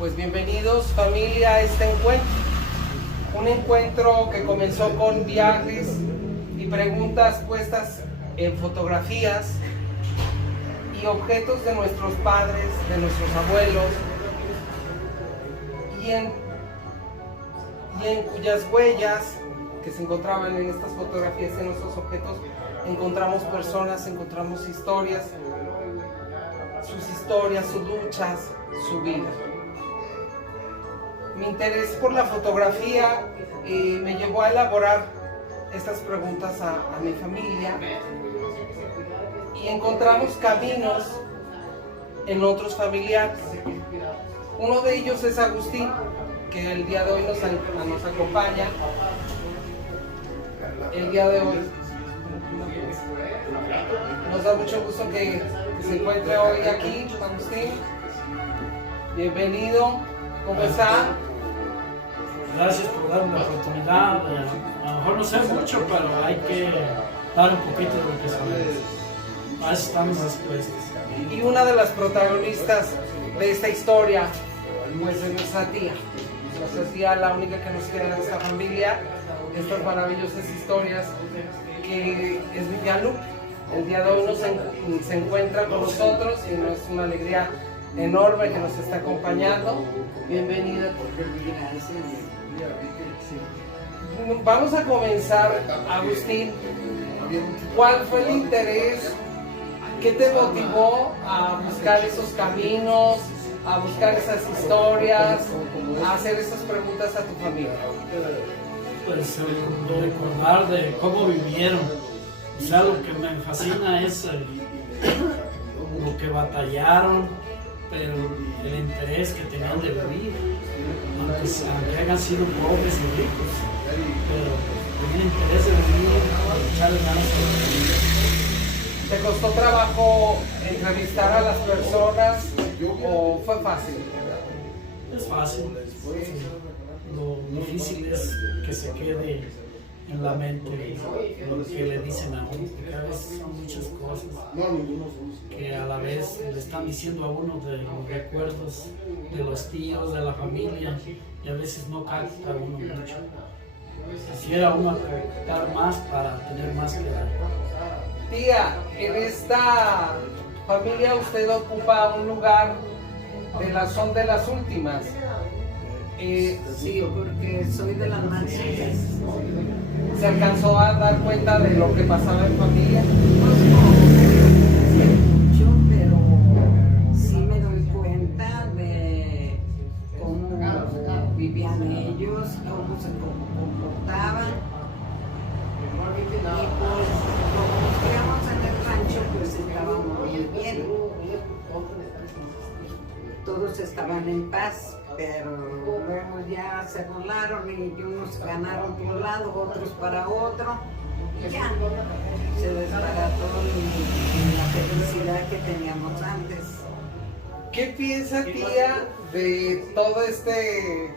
Pues bienvenidos familia a este encuentro. Un encuentro que comenzó con viajes y preguntas puestas en fotografías y objetos de nuestros padres, de nuestros abuelos, y en cuyas huellas que se encontraban en estas fotografías, en nuestros objetos, encontramos personas, encontramos historias, sus luchas, su vida. Mi interés por la fotografía me llevó a elaborar estas preguntas a mi familia, y encontramos caminos en otros familiares. Uno de ellos es Agustín, que el día de hoy nos acompaña. El día de hoy nos da mucho gusto que se encuentre hoy aquí, Agustín. Bienvenido, ¿cómo está? Gracias por darme la oportunidad. A lo mejor no sé mucho, pero hay que dar un poquito de lo que sabemos. A eso estamos dispuestos. Y una de las protagonistas de esta historia, pues es nuestra tía. Nuestra tía, la única que nos queda de esta familia, estas maravillosas historias, que es Villalupe. El día de hoy se encuentra con nosotros y nos es una alegría enorme que nos está acompañando. Bienvenida. Vamos a comenzar, Agustín. ¿Cuál fue el interés? ¿Qué te motivó a buscar esos caminos, a buscar esas historias, a hacer esas preguntas a tu familia? Pues recordar de cómo vivieron. O sea, lo que me fascina es lo que batallaron, pero el interés que tenían de vivir, aunque hayan sido pobres y ricos, pero tenían interés de vivir, de echarle ganas a la vida. ¿Te costó trabajo entrevistar a las personas o fue fácil? Es fácil. Lo difícil es que se quede en la mente lo que le dicen a uno, porque a veces son muchas cosas que a la vez le están diciendo a uno de los recuerdos de los tíos, de la familia, y a veces no capta uno mucho. Quisiera uno captar más para tener más que dar. Tía, en esta familia usted ocupa un lugar son de las últimas. Sí, porque soy de las más chicas. ¿Se alcanzó a dar cuenta de lo que pasaba en familia? Pues no mucho, pero sí me doy cuenta de cómo vivían ellos, cómo se comportaban. Y pues como nos criamos en el rancho, pues estábamos muy bien. Todos estaban en paz, pero luego ya se volaron y unos ganaron por un lado, otros para otro, y ya se desbarató la felicidad que teníamos antes. ¿Qué piensa, tía, de todo este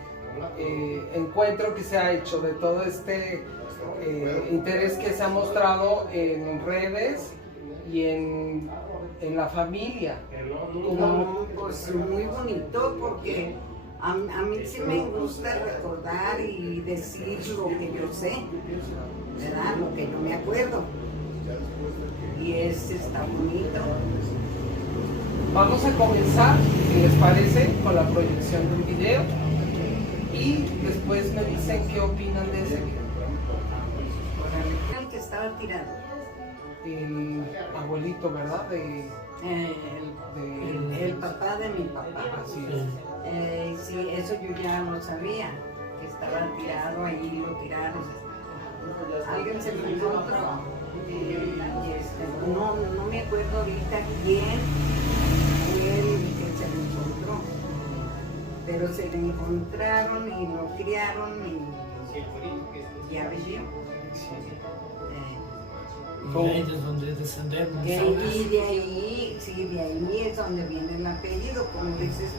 encuentro que se ha hecho, de todo este interés que se ha mostrado en redes y en la familia? No, pues muy bonito, porque a mí sí me gusta recordar y decir lo que yo sé, ¿verdad? Lo que yo me acuerdo. Y está bonito. Vamos a comenzar, si les parece, con la proyección del video y después me dicen qué opinan de ese video. El que estaba tirado. El abuelito, ¿verdad? El papá de mi papá. Así es. Sí, eso yo ya lo sabía, que estaba tirado ahí, lo tiraron. Alguien se lo encontró. No me acuerdo ahorita quién fue el que se lo encontró, pero se lo encontraron y lo criaron y ya vivió. Y de ahí es donde descendemos. Y de ahí, sí, de ahí es donde viene el apellido, como dices tú.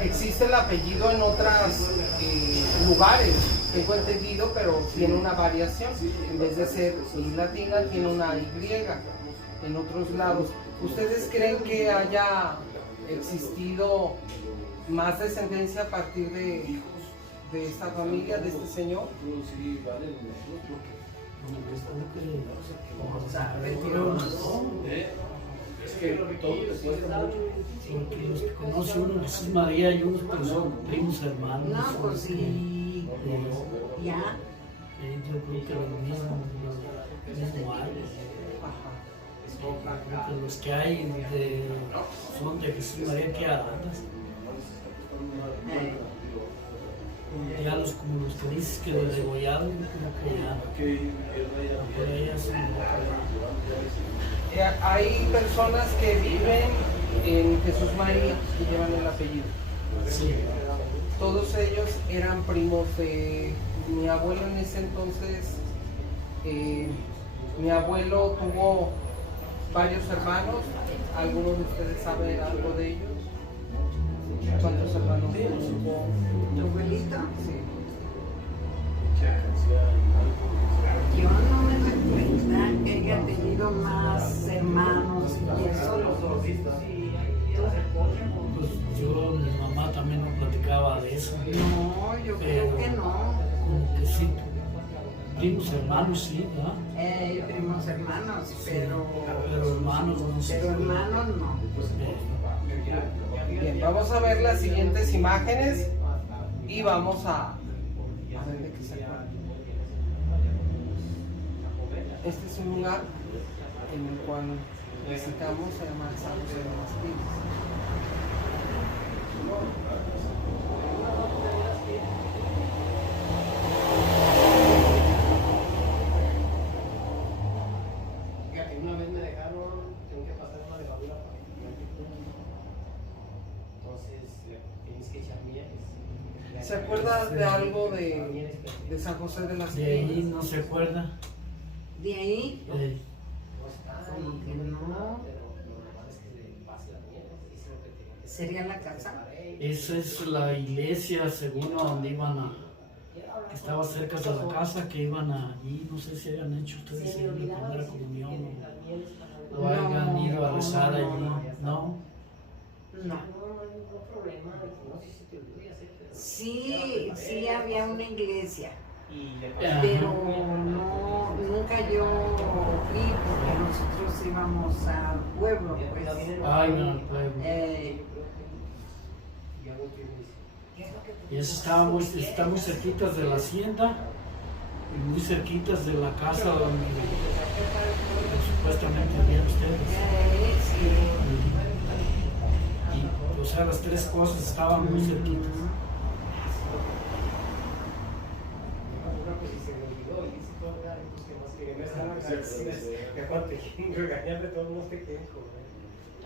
Existe el apellido en otros lugares, tengo entendido, pero tiene una variación. En vez de ser I latina, tiene una Y en otros lados. ¿Ustedes creen que haya existido más descendencia a partir de esta familia, de este señor. Porque los que conoce uno Jesús María y unos pues son primos hermanos. No, pues sí, ya. Yo creo que lo mismo hay. Creo que los que hay son de Jesús María que Arandas. Ya como los que dices que de degollado, creo que ya son. Hay personas que viven en Jesús María y llevan el apellido. Sí. Todos ellos eran primos de mi abuelo en ese entonces. Mi abuelo tuvo varios hermanos. ¿Algunos de ustedes saben algo de ellos? ¿Cuántos hermanos tuvo? ¿Tu abuelito? Sí. Yo no me doy cuenta que haya tenido más hermanos y eso. Pues yo, mi mamá también nos platicaba de eso. No, yo creo que no. Como que sí, primos hermanos sí, ¿verdad? Primos hermanos, pero hermanos no sé. pero hermanos no. Bien, vamos a ver las siguientes imágenes y vamos a ver de qué se trata. Este es un lugar en el cual visitamos, se llama el San José de las Pilas. Fíjate, una vez me dejaron, tengo que pasar una levadura para que me entonces tienes que echar miel. ¿Se acuerda de algo de San José de las De ahí Pilas? no se acuerda. De ahí, Como que no. pero lo normal es que le pase la miel. Eso es lo que tiene que ser. sería la casa. Esa es la iglesia, según a donde iban a. Que estaba cerca de la casa, que iban allí. No sé si hayan hecho ustedes en la primera comunión o hayan ido a rezar allí. ¿No? No. Problema, no sé si te olvidó ya sé, pero... Sí había una iglesia, Y le Ajá. pero no, nunca yo fui porque nosotros íbamos al pueblo, pues. Ay, no, el pueblo. Y eso está muy cerquitas de la hacienda y muy cerquitas de la casa donde supuestamente vivían ustedes. Sí. Y, o sea, las tres cosas estaban muy cerquitas.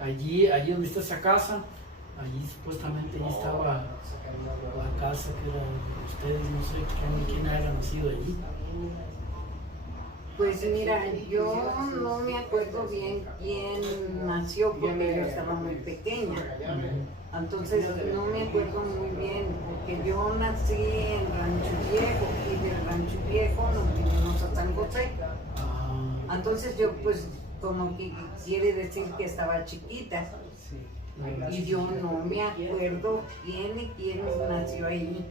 Allí donde está esa casa, allí supuestamente allí estaba la casa que era de ustedes, no sé quién haya nacido allí. Pues mira, yo no me acuerdo bien quién nació porque yo estaba muy pequeña. Entonces no me acuerdo muy bien porque yo nací en Rancho Viejo y del Rancho Viejo nos vinimos a San José. Ah, Entonces yo pues como que quiere decir que estaba chiquita y yo no me acuerdo quién nació ahí.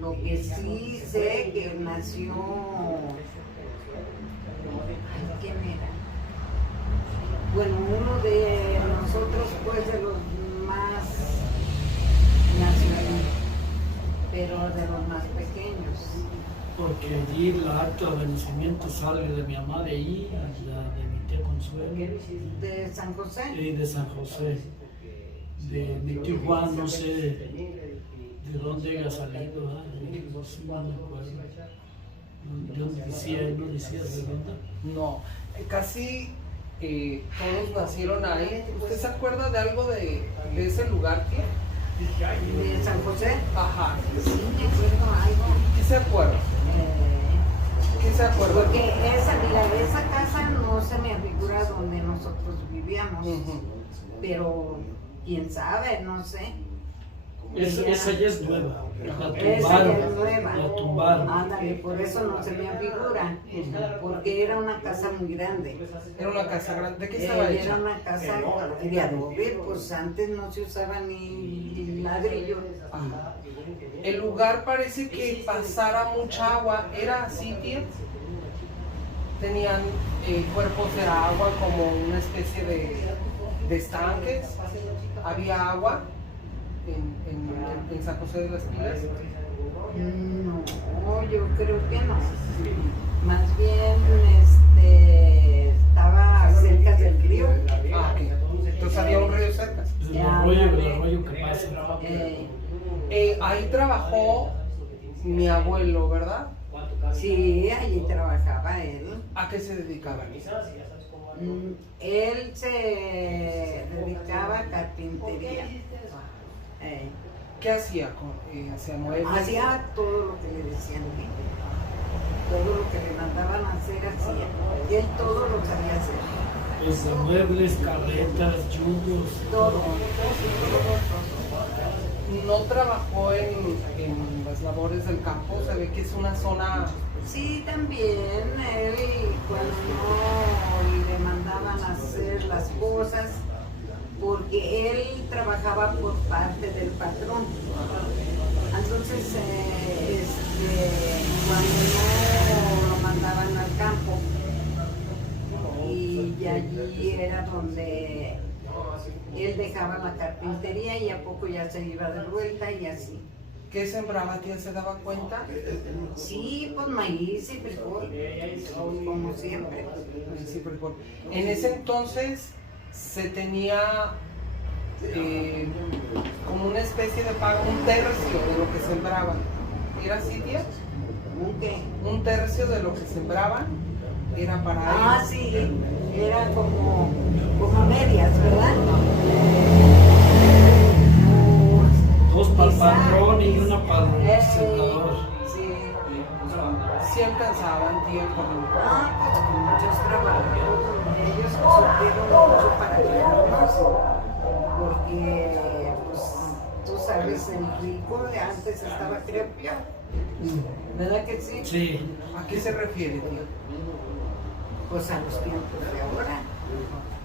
Lo que sí sé que nació... Ay, ¿quién era? Bueno, uno de nosotros pues de los más nació ahí, pero de los más pequeños. porque allí la acta de nacimiento sale de mi mamá de ahí, la de mi tía Consuelo, ¿De San José? y de San José. De mi tío Juan, no sé de dónde haya salido, ¿verdad? No sé, no me acuerdo. Yo decía, ¿no decías de dónde? No, casi todos nacieron ahí. ¿Usted se acuerda de algo de ese lugar, tía? ¿De San José? Ajá. Sí, me acuerdo algo. ¿Qué se acuerda? ¿Qué se acuerda? Porque esa casa no se me figura donde nosotros vivíamos, Ujú. pero quién sabe, no sé. Esa ya es nueva. La Esa ya es tumbaron. nueva. La tumbaron. Ándale, por eso no se me afigura, porque era una casa muy grande. Era una casa grande. ¿De qué estaba hecha? Era una casa de adobe, pues antes no se usaba ni ladrillo. Ajá. El lugar parece que pasara mucha agua. ¿Era así, tía? Tenían cuerpos de agua como una especie de estanques. Había agua en San José de las Pilas. No, yo creo que no. Más bien estaba cerca del río. Ah, ok. Entonces había un río cerca. El Ya, arroyo que pasa. Ahí trabajó mi abuelo, ¿verdad? Sí, allí trabajaba él. ¿A qué se dedicaba? Él se dedicaba a carpintería. ¿Qué hacía? ¿Hacía muebles? Hacía todo lo que le decían, todo lo que le mandaban a hacer hacía. Y él todo lo sabía hacer. Desde muebles, carretas, yugos. Todo. ¿No trabajó en las labores del campo? Se ve que es una zona... Sí, también él cuando no le mandaban a hacer las cosas, porque él trabajaba por parte del patrón. Entonces, cuando no lo mandaban al campo, y allí era donde él dejaba la carpintería y a poco ya se iba de vuelta y así. ¿Qué sembraba, tía? ¿Se daba cuenta? Sí, pues maíz y frijol, como siempre. Sí, frijol. En ese entonces se tenía como una especie de pago, un tercio de lo que sembraban. ¿Era así, tía? ¿Qué? Un tercio de lo que sembraban era para Ah, ellos. sí, era como medias, ¿verdad? Dos para el Quizá, patrón y una para el secador. Sí. Sí alcanzaban, tía, Ah, pues con muchos trabajos, ellos sufrieron mucho para ayudarnos, porque, pues, tú sabes, el rico de antes estaba crepio, ¿verdad que sí? Sí. ¿A qué se refiere, tía? Pues a los tiempos de ahora.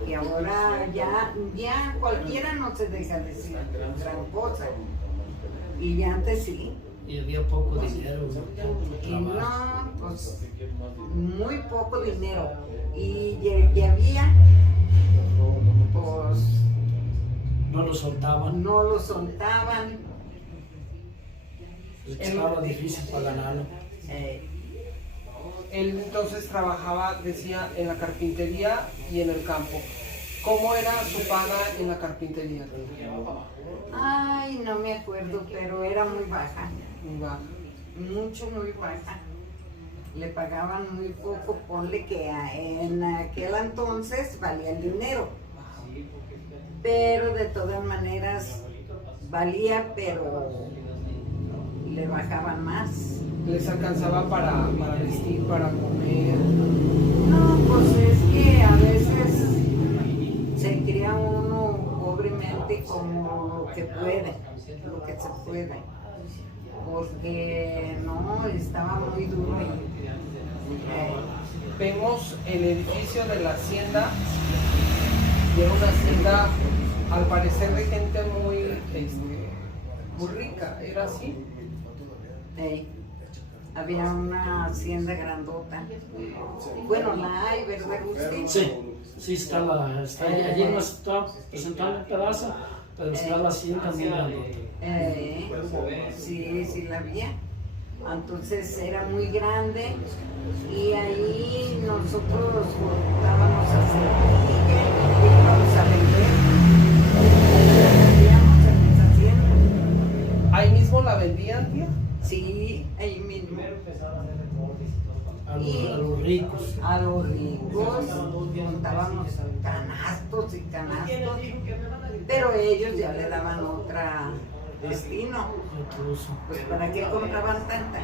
Y ahora ya cualquiera no se deja decir gran cosa. Y ya antes sí. Y había poco dinero. Y Trabajo. no, pues muy poco dinero. Y ya había, pues No lo soltaban. no lo soltaban. Estaba difícil para ganarlo. Él entonces trabajaba, decía, en la carpintería y en el campo. ¿Cómo era su paga en la carpintería, tía? Ay, no me acuerdo, pero era muy baja. Muy baja. Muy baja. Le pagaban muy poco, ponle que en aquel entonces valía el dinero. Pero de todas maneras valía, pero le bajaban más. ¿Les alcanzaba para vestir, para comer? No, pues es que a veces se cría uno pobremente como lo que puede, lo que se puede. Porque no, estaba muy duro y Vemos el edificio de la hacienda y era una hacienda al parecer de gente muy rica, ¿era así? había una hacienda grandota. Bueno, la hay, ¿verdad, Agustín? Sí, sí está allí no está presentando el pedazo, pero está la hacienda muy grandota. Sí, la había. Entonces era muy grande y ahí nosotros juntábamos a hacer y íbamos a vender. Vendíamos en esa hacienda. ¿Ahí mismo la vendían, tía? Sí, ahí mismo. A los ricos. A los ricos juntábamos canastos y canastos, pero ellos ya le daban otra destino. Pues ¿para qué compraban tanta?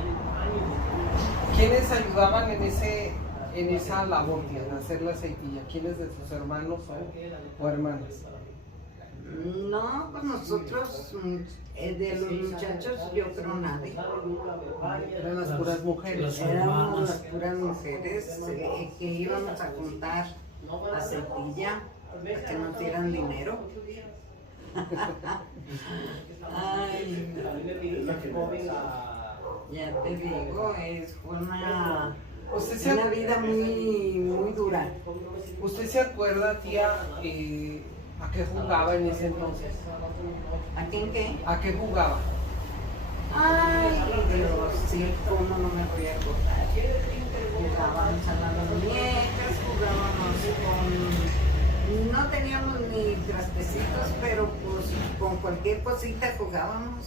¿Quiénes ayudaban en esa labor, tía, en hacer la aceitilla? ¿Quiénes de sus hermanos o hermanas? No, pues nosotros, de los muchachos, yo creo nadie. Eran las puras mujeres. Éramos las puras mujeres que íbamos a juntar aceitilla para que nos dieran dinero. Ay, ya te digo, fue una vida muy dura. ¿Usted se acuerda, tía, a qué jugaba en ese entonces? ¿A quién qué? ¿A qué jugaba? Ay, Dios, sí, cómo no me voy a acordar. Jugábamos a las muñecas, jugábamos con... No teníamos ni trastecitos, pero pues con cualquier cosita jugábamos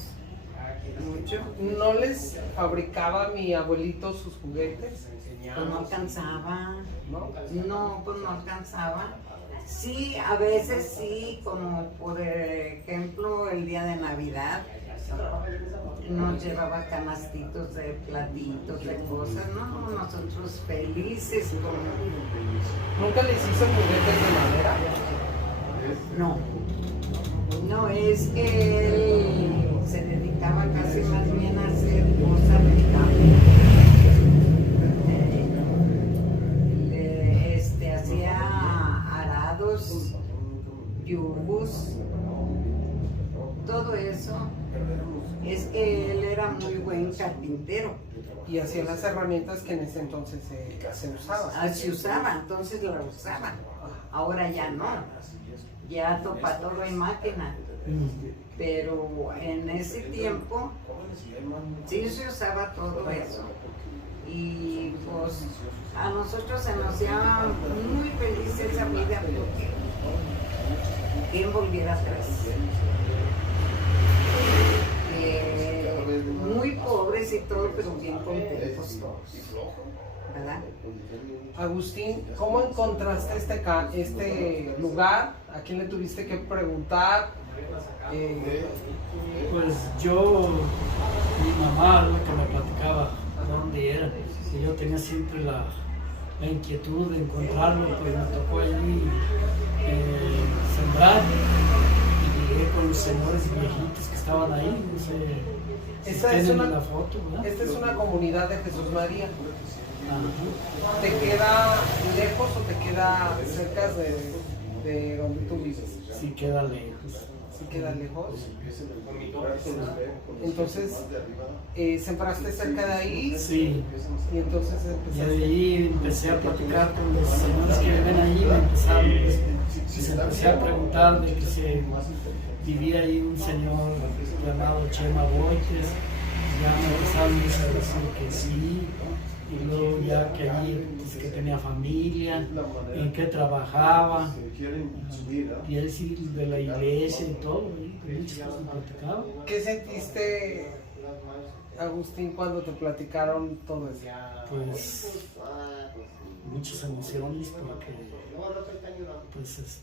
mucho. ¿No les fabricaba mi abuelito sus juguetes? Pues no alcanzaba. ¿No? No, pues no alcanzaba. Sí, a veces sí, como por ejemplo el día de Navidad, nos llevaba canastitos de platitos, de cosas, ¿no? Nosotros felices con... ¿Nunca les hizo juguetes de madera? No, es que él se dedicaba casi más bien a hacer cosas de campo. Hacía arados, yugos, todo eso. Es que él era muy buen carpintero. Y hacía las herramientas que en ese entonces se usaban. Se usaba, entonces la usaba. Ahora ya no. Ya para todo hay máquina. Pero en ese tiempo sí se usaba todo eso. Y pues a nosotros se nos hacía muy feliz esa vida porque ¿quién volviera atrás? Muy pobres y todo, pero bien contentos todos, ¿verdad? Agustín, ¿cómo encontraste este lugar? ¿A quién le tuviste que preguntar? Pues yo, mi mamá, lo que me platicaba dónde era, y yo tenía siempre la inquietud de encontrarlo, pues me tocó allí sembrar y llegué con los señores viejitos que estaban ahí, no sé si tienen la foto, ¿verdad? Esta es una comunidad de Jesús María. Ajá. ¿Te queda lejos o te queda cerca de donde tú vives? Sí queda lejos. ¿Sí queda lejos? Entonces, ¿sembraste cerca de ahí? Sí. Y entonces Y empezaste. de ahí empecé a platicar con los señores que viven allí, me empezaron, les empecé a preguntar de que se vivía ahí un señor llamado Chema Boites, ya me empezaron a decir que sí, y luego ya que allí pues, que tenía familia, en qué trabajaba, y decir de la iglesia y todo, y muchas cosas me platicaban. ¿Qué sentiste, Agustín, cuando te platicaron todo eso? Pues muchas emociones porque pues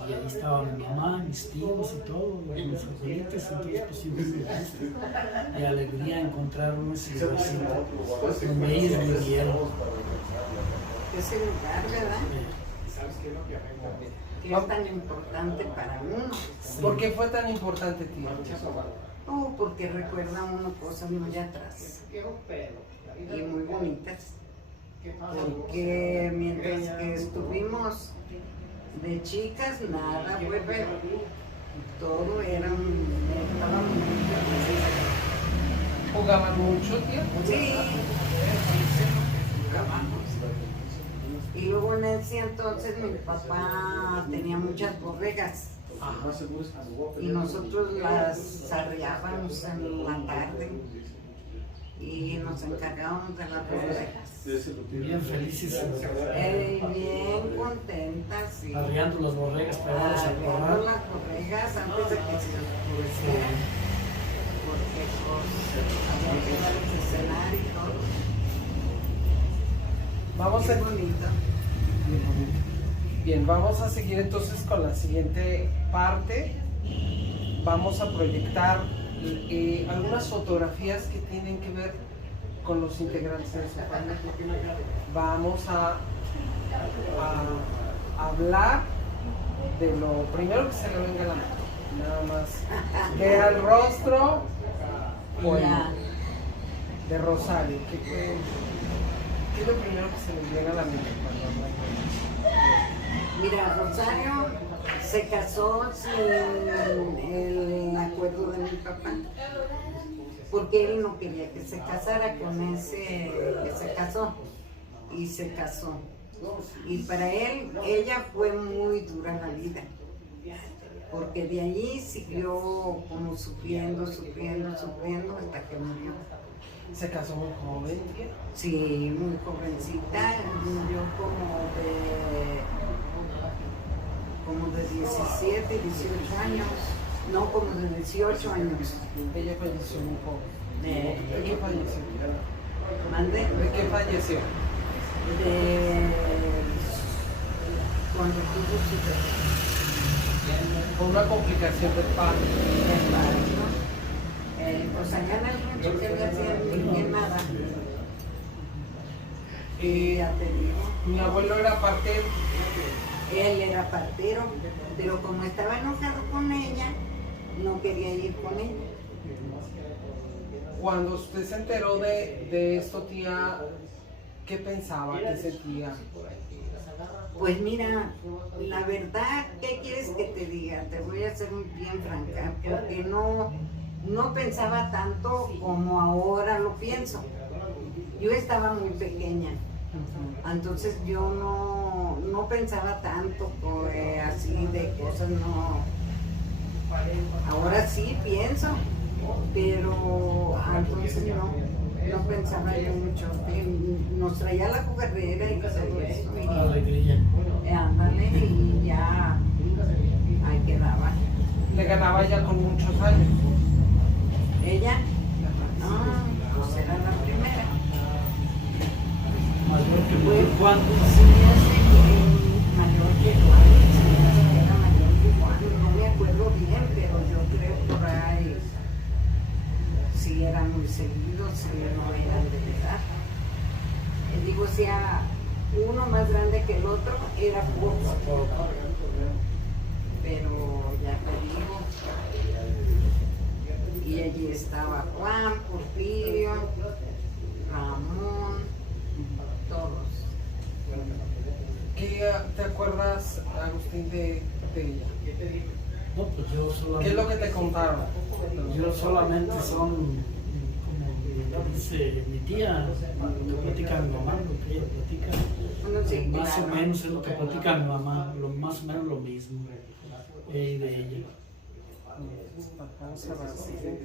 ahí estaban mi mamá, mis tíos y todo, mis abuelitos, entonces pues sí me gusta y alegría encontrar un lugarcito donde ellos vivieron. Ese lugar, ¿verdad? Que es tan importante para uno. ¿Por qué fue tan importante, tío? Porque recuerda uno cosas muy atrás y muy bonitas. Porque mientras que estuvimos de chicas, nada fue feo. Todo estaba muy ¿Jugaban mucho, tío? Sí, jugábamos. Y luego en ese entonces mi papá tenía muchas borregas. Y nosotros las arreábamos en la tarde y nos encargábamos de las borregas. Bien felices, Bien contentas. Sí. arriando las borregas para llevarlas a Arreando corral. las borregas antes de que se oscureciera. Porque pues había que darles de cenar y todo. Vamos Qué a... bonito. Bien, vamos a seguir entonces con la siguiente parte. Vamos a proyectar algunas fotografías que tienen que ver con los integrantes de su familia. Vamos a hablar de lo primero que se le venga a la mente. más. ¿Qué era el rostro? Ya. De Rosario. ¿Qué es lo primero que se le viene a la mente cuando hablan? Mira, Rosario se casó sin el acuerdo de mi papá, porque él no quería que se casara con ese que se casó, y se casó. Y para él, ella fue muy dura la vida, porque de allí siguió como sufriendo hasta que murió. ¿Se casó muy joven? Sí, muy jovencita, murió como de 17, 18 años, no, como de 18 años. Ella falleció muy joven. ¿De qué falleció? ¿Mande? ¿De qué falleció? Cuando tuvo su bebé. Con una complicación del parto. Pues allá en el rancho que le hacían ni nada. Ya te digo. Mi abuelo era partero. Él era partero, pero como estaba enojado con ella, no quería ir con ella. Cuando usted se enteró de esto, tía, ¿qué pensaba? ¿Qué sentía? Pues mira, la verdad, ¿qué quieres que te diga? Te voy a ser muy bien franca, porque no pensaba tanto como ahora lo pienso. Yo estaba muy pequeña, entonces yo no pensaba tanto así de cosas, no. Ahora sí pienso, pero entonces no pensaba yo mucho. Nos traía la jugarrera y todo eso. Alegría. Ándale, y ya ahí quedaba. Le ganaba ya con muchos años. Ella, pues era la primera. Mayor que Fue Juan. sí, hace que mayor que Juan, sí, era mayor que Juan, no me acuerdo bien, pero yo creo por ahí sí eran muy seguidos, sí, no eran de edad. Digo, si a uno más grande que el otro, era poco. Pero ya te digo, y allí estaba Juan, Porfirio, Ramón, todos. ¿Qué te acuerdas, Agustín, de ella? No, pues yo solamente. ¿Qué es lo que te contaron? Yo solamente son, como dice mi tía, lo que platica mi mamá, lo que ella platica. Bueno, sí, Más o claro. menos es lo que platica mi mamá, más o menos lo mismo. Y de ella. Vamos a ver.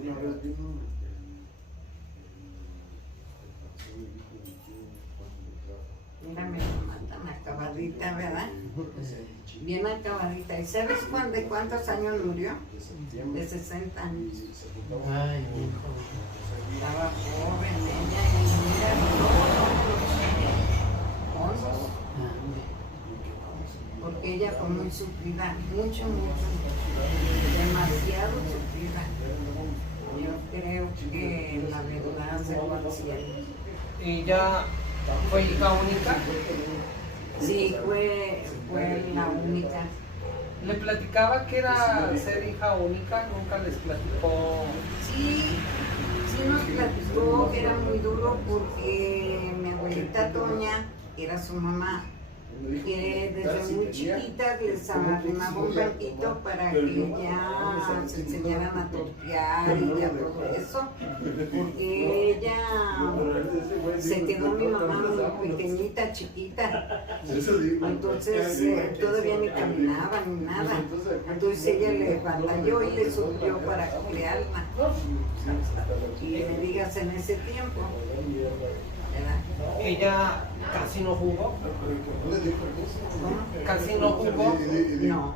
Mira, mi mamá tan acabadita, ¿verdad? Bien acabadita. ¿Y sabes de cuántos años murió? De 60 años. Ay, Estaba joven ella y mira todos los fondos. Porque ella fue muy sufrida, mucho, demasiado sufrida. Yo creo que la verdad se fue al cielo. ¿Ella fue hija única? Sí, fue la única. ¿Le platicaba que era ser hija única? ¿Nunca les platicó? Sí nos platicó que era muy duro porque mi abuelita Toña, que era su mamá, que desde muy chiquitas les arrimaba un banquito para que ya se enseñaran a tortear y a todo eso, porque ella se quedó mi mamá muy pequeñita, chiquita, entonces todavía ni caminaba ni nada, entonces ella le batalló y le sufrió para criarla, y me digas en ese tiempo, ¿verdad? Ella casi no jugó. ¿Cómo? Casi no jugó. No.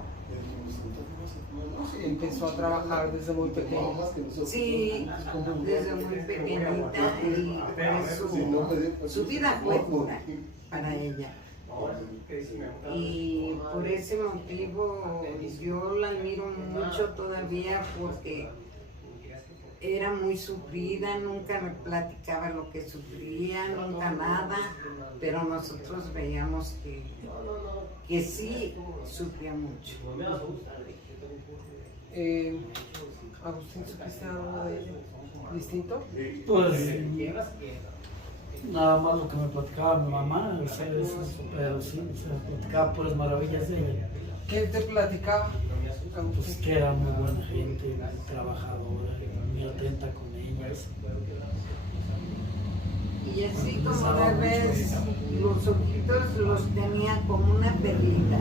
Empezó a trabajar desde muy pequeña. Sí, desde muy pequeñita y pues su vida fue dura para ella. Y por ese motivo yo la admiro mucho todavía porque era muy sufrida, nunca me platicaba lo que sufría, nunca nada, pero nosotros veíamos que sí sufría mucho. Agustín, ¿supiste algo de ello? ¿Distinto? Pues nada más lo que me platicaba mi mamá, o sea, pero sí, o sea, platicaba puras maravillas de ella. ¿Qué te platicaba? Pues que era muy buena gente, muy trabajadora, muy atenta con ellas. Y así como la ves, los ojitos los tenía como una perlita.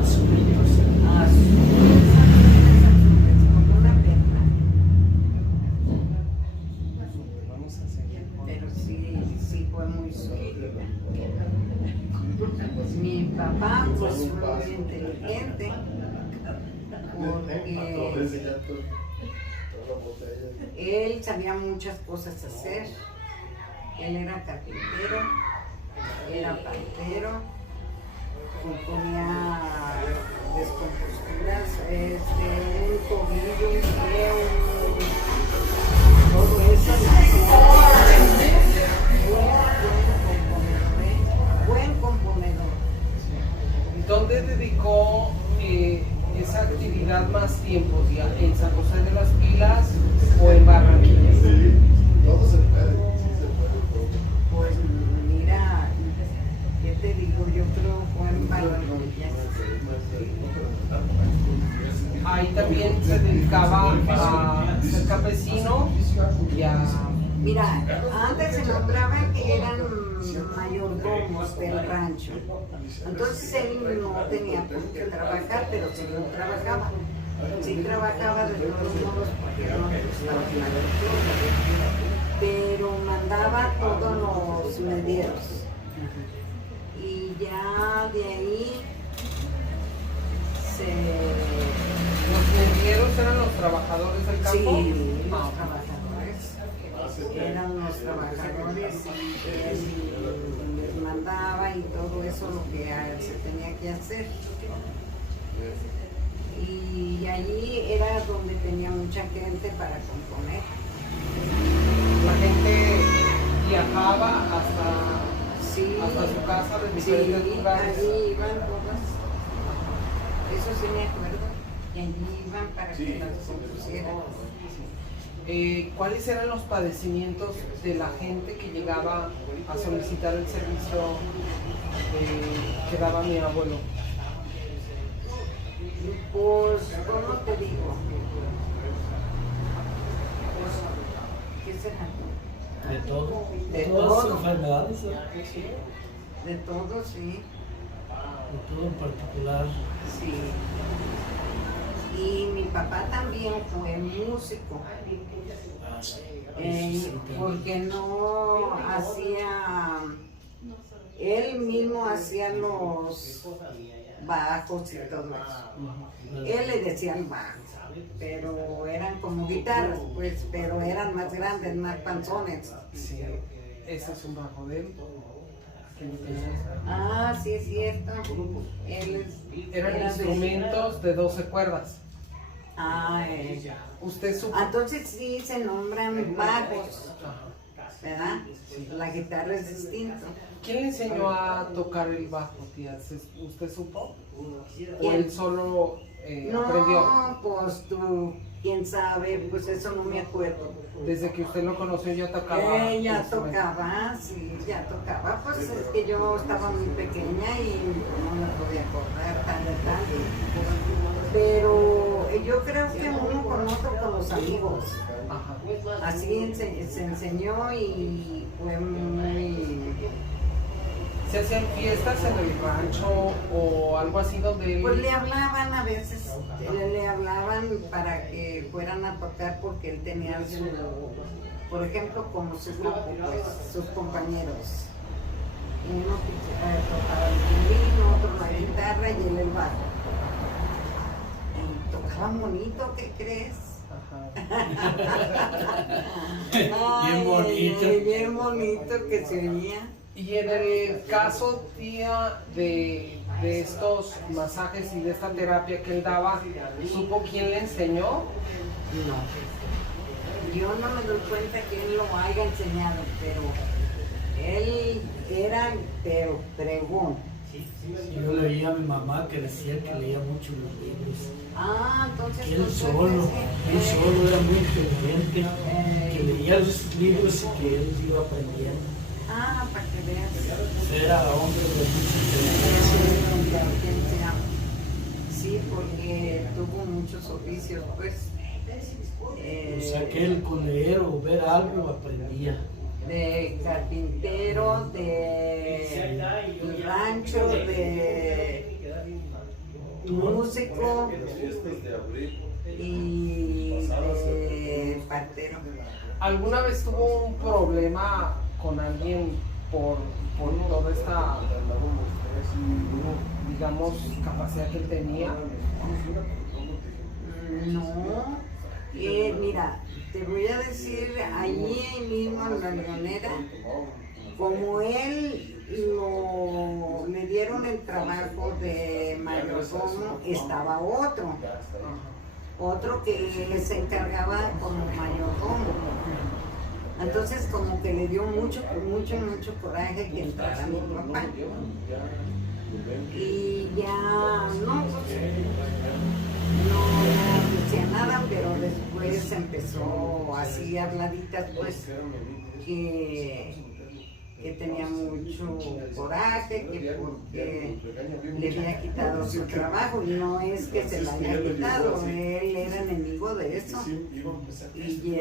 Azulitos. Azules, como una perla. Vamos a seguir. Pero sí fue muy sólida. Mi papá pues fue muy inteligente porque él sabía muchas cosas hacer. Él era carpintero, era pantero, componía descomposturas, un tobillo, un pie, todo eso. Buen componedor. ¿Y dónde dedicó esa actividad más tiempo? ¿Ya en San José de las Pilas o en Barranquilla? Sí, todo se puede, sí se puede todo. Pues mira, ¿qué te digo? Yo creo que fue en Barranquilla. Ahí también se dedicaba a ser campesino y a... Mira, antes se nombraban que eran mayordomos del rancho. Entonces él no tenía por qué trabajar, pero sí no trabajaba. Sí trabajaba de todos modos porque no le gustaba nada. Pero mandaba todos los medieros. Y ya de ahí ¿Los medieros eran los trabajadores del campo? Sí, los trabajadores. Eran los trabajadores y él les mandaba y todo eso lo que se tenía que hacer. Y allí era donde tenía mucha gente para componer. La gente viajaba hasta su casa de diferentes lugares. Allí iban todas. Eso sí me acuerdo. Y allí iban para que las compusieran. ¿Cuáles eran los padecimientos de la gente que llegaba a solicitar el servicio que daba mi abuelo? Pues, ¿cómo te digo? ¿Qué será? De todo. De Todas todo. enfermedades, De todo, sí. de todo en particular. Sí. Y mi papá también fue músico. Ah, sí. Porque no hacía, él mismo hacía los bajos y todo eso. Él le decía el bajo, pero eran como guitarras, pues, pero eran más grandes, más panzones. Sí, ese es un bajo de él. Aquí lo tenemos. Ah, sí es cierto. Eran instrumentos de 12 cuerdas. Ah, Usted supo. entonces sí se nombran bajos, Ajá. ¿verdad? La guitarra es distinta. ¿Quién le enseñó a tocar el bajo, tía? ¿Usted supo? ¿O ¿Quién? él solo aprendió? No, pues tú, quién sabe, pues eso no me acuerdo. Desde que usted lo conoció ya tocaba. Ella instrumento. tocaba, sí, ya tocaba, pues es que yo estaba muy pequeña y no me podía acordar tan detalle. Pero yo creo que uno conoce con los amigos. Ajá. Así se enseñó y fue muy... ¿Se hacían fiestas en el rancho o algo así donde él... Pues le hablaban a veces, le hablaban para que fueran a tocar porque él tenía su, por ejemplo, como su grupo, pues, sus compañeros. Uno tocaba el violín, otro la guitarra y él el bajo. Y tocaban bonito, ¿qué crees? Ajá. Bien bonito. Bien bonito que se oía. Y en el caso, tía, de estos masajes y de esta terapia que él daba, ¿supo quién le enseñó? No. Yo no me doy cuenta que él lo haya enseñado, pero él era pero fregón. Yo le oía a mi mamá que decía que leía mucho los libros. Ah, entonces Que tú él solo era muy inteligente, que leía los libros y que él iba aprendiendo. Ah, para que veas. Era hombre de mucha inteligencia. Sí, porque tuvo muchos oficios, pues. O sea que él con leer o ver algo aprendía. De carpintero, de rancho, de músico Las fiestas de abril. y de partero. ¿Alguna vez tuvo un problema con alguien por toda esta, digamos, capacidad que él tenía? No, mira, te voy a decir, allí mismo en la Leonera, como él le dieron el trabajo de mayordomo, estaba otro que se encargaba como mayordomo. Entonces como que le dio mucho coraje que entrara mi papá. Y ya no decía nada, pero después empezó así habladitas, pues, que tenía mucho coraje, que porque le había quitado su trabajo, y no es que se lo haya quitado, él era enemigo de eso. Y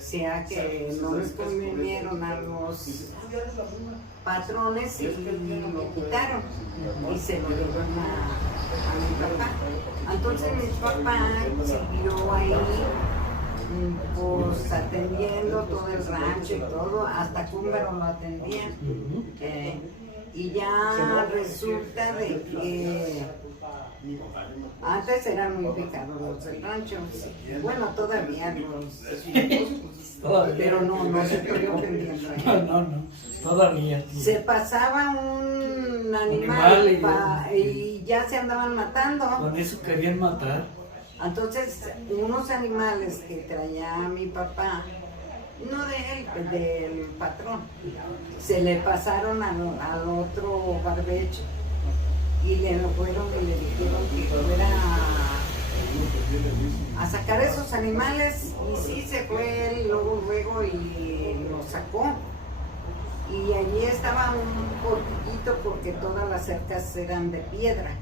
sea que no les convinieron a los patrones y lo quitaron y se lo dieron a mi papá. Entonces mi papá siguió ahí pues atendiendo todo el rancho y todo, hasta Cúmbaro lo atendían. Y ya resulta de que antes eran muy picados los del rancho, bueno, todavía pero no se estoy ofendiendo. No, todavía. Se pasaba un animal y ya se andaban matando. Con eso querían matar. Entonces, unos animales que traía mi papá, no de él, del patrón, se le pasaron al otro barbecho y le fueron y le dijeron que fuera a sacar esos animales, y sí se fue él luego y los sacó. Y allí estaba un porquito porque todas las cercas eran de piedra.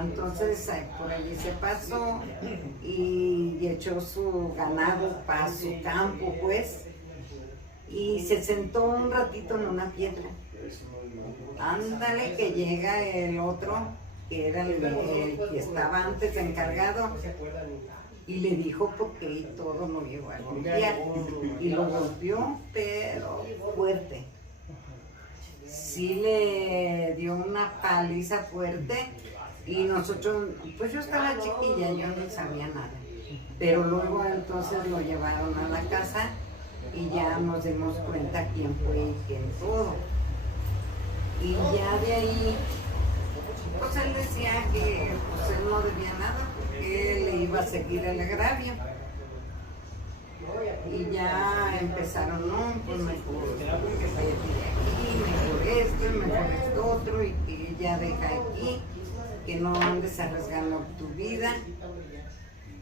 Entonces por allí se pasó y echó su ganado para su campo, pues, y se sentó un ratito en una piedra. Ándale que llega el otro, que era el que estaba antes encargado, y le dijo porque y todo lo llevó a golpear, y lo golpeó pero fuerte. Sí le dio una paliza fuerte. Y nosotros, pues yo estaba chiquilla, yo no sabía nada. Pero luego entonces lo llevaron a la casa y ya nos dimos cuenta quién fue y quién todo. Y ya de ahí, pues él decía que pues él no debía nada porque él le iba a seguir el agravio. Y ya empezaron, no, pues mejor que vaya de aquí, mejor esto otro, y que ya deja aquí, que no andes arriesgando tu vida.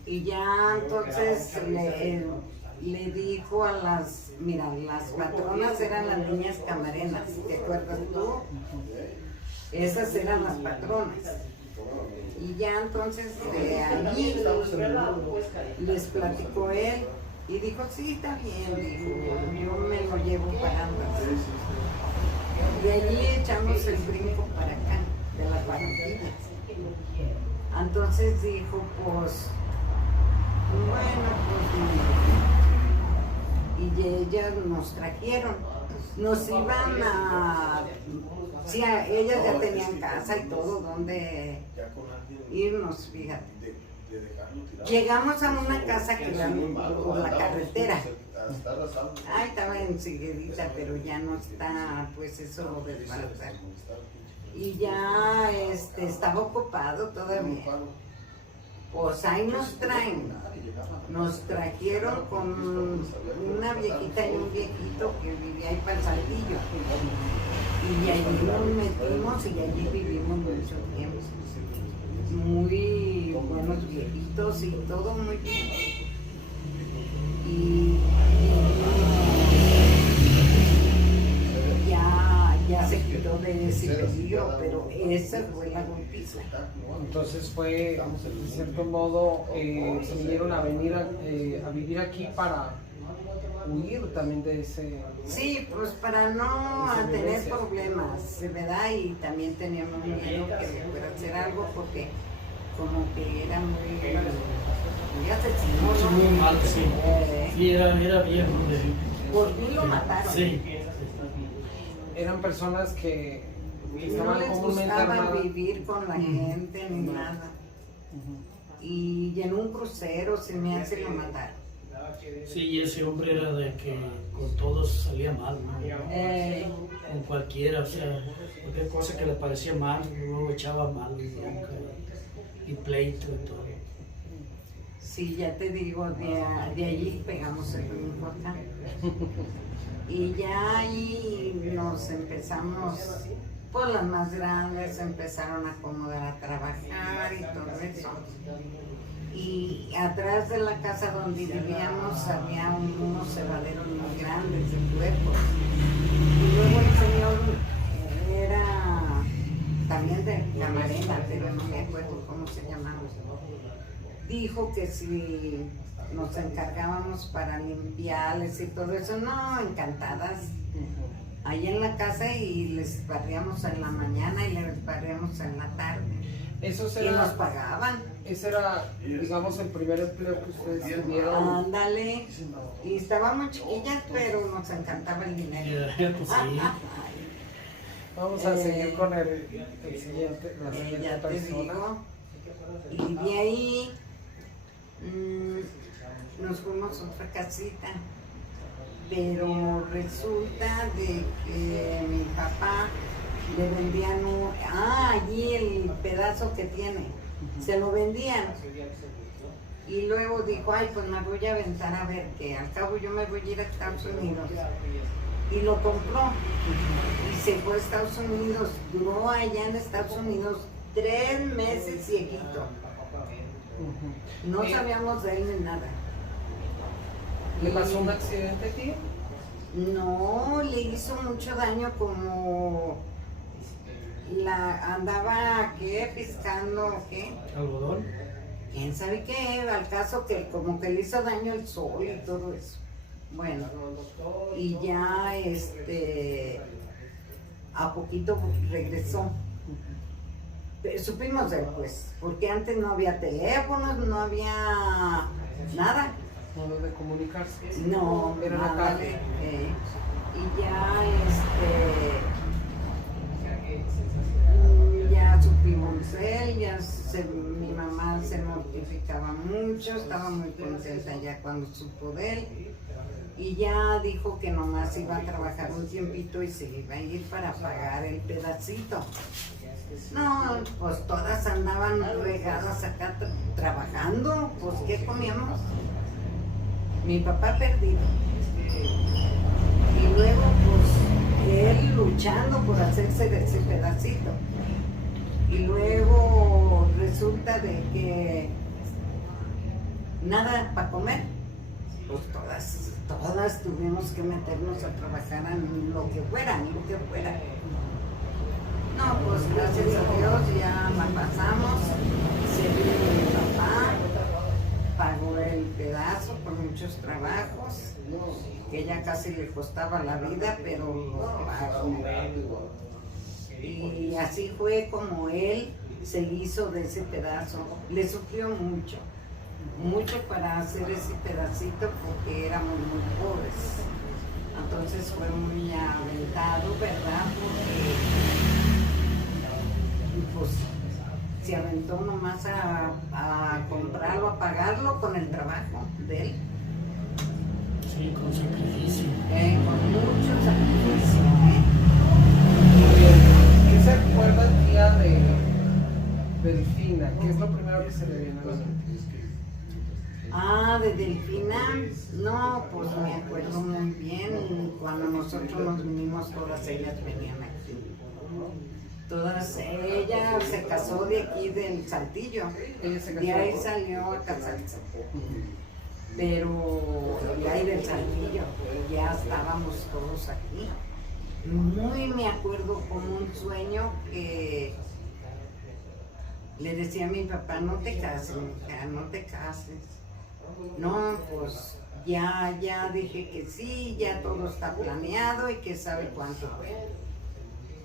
Y ya entonces le dijo a las patronas eran las niñas camarenas, ¿te acuerdas tú? Esas eran las patronas. Y ya entonces de allí les platicó él y dijo, sí, está bien, dijo, yo me lo llevo para ambas. De allí echamos el brinco para acá, de las Barranquillas. Entonces dijo, pues, bueno, pues, y ellas nos trajeron, nos iban a, sí, ellas ya tenían casa y todo donde irnos, fíjate. Llegamos a una casa que era por la carretera. Ay, estaba enseguidita, pero ya no está, pues eso lo Pues ahí nos traen. Nos trajeron con una viejita y un viejito que vivía ahí para el Saltillo. Y allí nos metimos y allí vivimos mucho tiempo. Muy buenos viejitos y todo muy bien. Y ya se quitó de ese peligro, pero esa fue la golpiza. Entonces fue, de cierto modo, se vinieron a venir a vivir aquí para huir también de ese... Sí, pues para no tener problemas, ¿verdad? Y también teníamos miedo que le fuera a hacer algo porque como que era muy asesino, Sí, ¿no? muy mal, sí. Sí, era viejo. Por mí lo mataron. Sí. Eran personas que No estaban les comúnmente gustaba armadas. vivir con la gente ni nada. Y en un crucero se me hace lo mataron. Sí, y ese hombre era de que con todos salía mal, ¿no? Con cualquiera, o sea, cualquier cosa que le parecía mal, luego echaba mal y bronca y pleito y todo. Sí, ya te digo, de allí pegamos el brinco acá. Y ya ahí nos empezamos, pues las más grandes empezaron a acomodar a trabajar y todo eso. Y atrás de la casa donde vivíamos había unos cebaderos muy grandes de cuerpos. Y luego el señor era también de Camarena, pero no me acuerdo cómo se llamaba. Dijo que si nos encargábamos para limpiarles y todo eso, no, encantadas. Ahí en la casa y les barríamos en la mañana y les barríamos en la tarde. Eso Y nos pagaban. Ese era, digamos, el primer empleo que ustedes tuvieron. Ándale. Y estábamos chiquillas, pero nos encantaba el dinero. Pues sí. Vamos a seguir con el siguiente, la siguiente Ya te persona. digo. Y de ahí nos fuimos a otra casita. Pero resulta de que mi papá le vendían allí el pedazo que tiene, se lo vendían. Y luego dijo, ay, pues me voy a aventar a ver que al cabo yo me voy a ir a Estados Unidos. Y lo compró y se fue a Estados Unidos. Duró allá en Estados Unidos 3 meses cieguito. No sabíamos de él ni nada. ¿Le pasó un accidente, tío? No, le hizo mucho daño, como andaba, ¿qué? Piscando, ¿qué? ¿Algodón? ¿Quién sabe qué? Al caso que como que le hizo daño el sol y todo eso. Bueno, y ya a poquito regresó. Supimos después, porque antes no había teléfonos, no había nada. Modo de comunicarse. No, Era la nada calle. y ya supimos él, mi mamá se mortificaba mucho, estaba muy contenta ya cuando supo de él. Y ya dijo que nomás iba a trabajar un tiempito y se iba a ir para pagar el pedacito. No, pues todas andaban regadas acá trabajando, pues ¿qué comíamos? Mi papá perdido. Y luego pues él luchando por hacerse de ese pedacito. Y luego resulta de que nada para comer. Pues todas tuvimos que meternos a trabajar en lo que fuera, No, pues gracias a Dios ya la pasamos. Se vino mi papá, pagó el pedazo con muchos trabajos, que ya casi le costaba la vida, pero lo pagó. Y así fue como él se hizo de ese pedazo. Le sufrió mucho para hacer ese pedacito porque éramos muy pobres. Entonces fue muy aventado, ¿verdad? Porque pues se aventó nomás a comprarlo, a pagarlo con el trabajo de él. Sí, con sacrificio. Con mucho sacrificio. ¿Qué se recuerda el día Delfina, ¿qué es lo primero que se le viene a la mente? Ah, de Delfina, no, pues me acuerdo muy bien, cuando nosotros nos vinimos, todas ellas venían aquí. Todas, ella se casó de aquí del Saltillo, Ella se de ahí casó. salió a casarse. Pero de ahí del Saltillo, ya estábamos todos aquí. Muy me acuerdo como un sueño que le decía a mi papá, no te cases, mija, no te cases. No, pues ya dije que sí, ya todo está planeado y que sabe cuánto fue.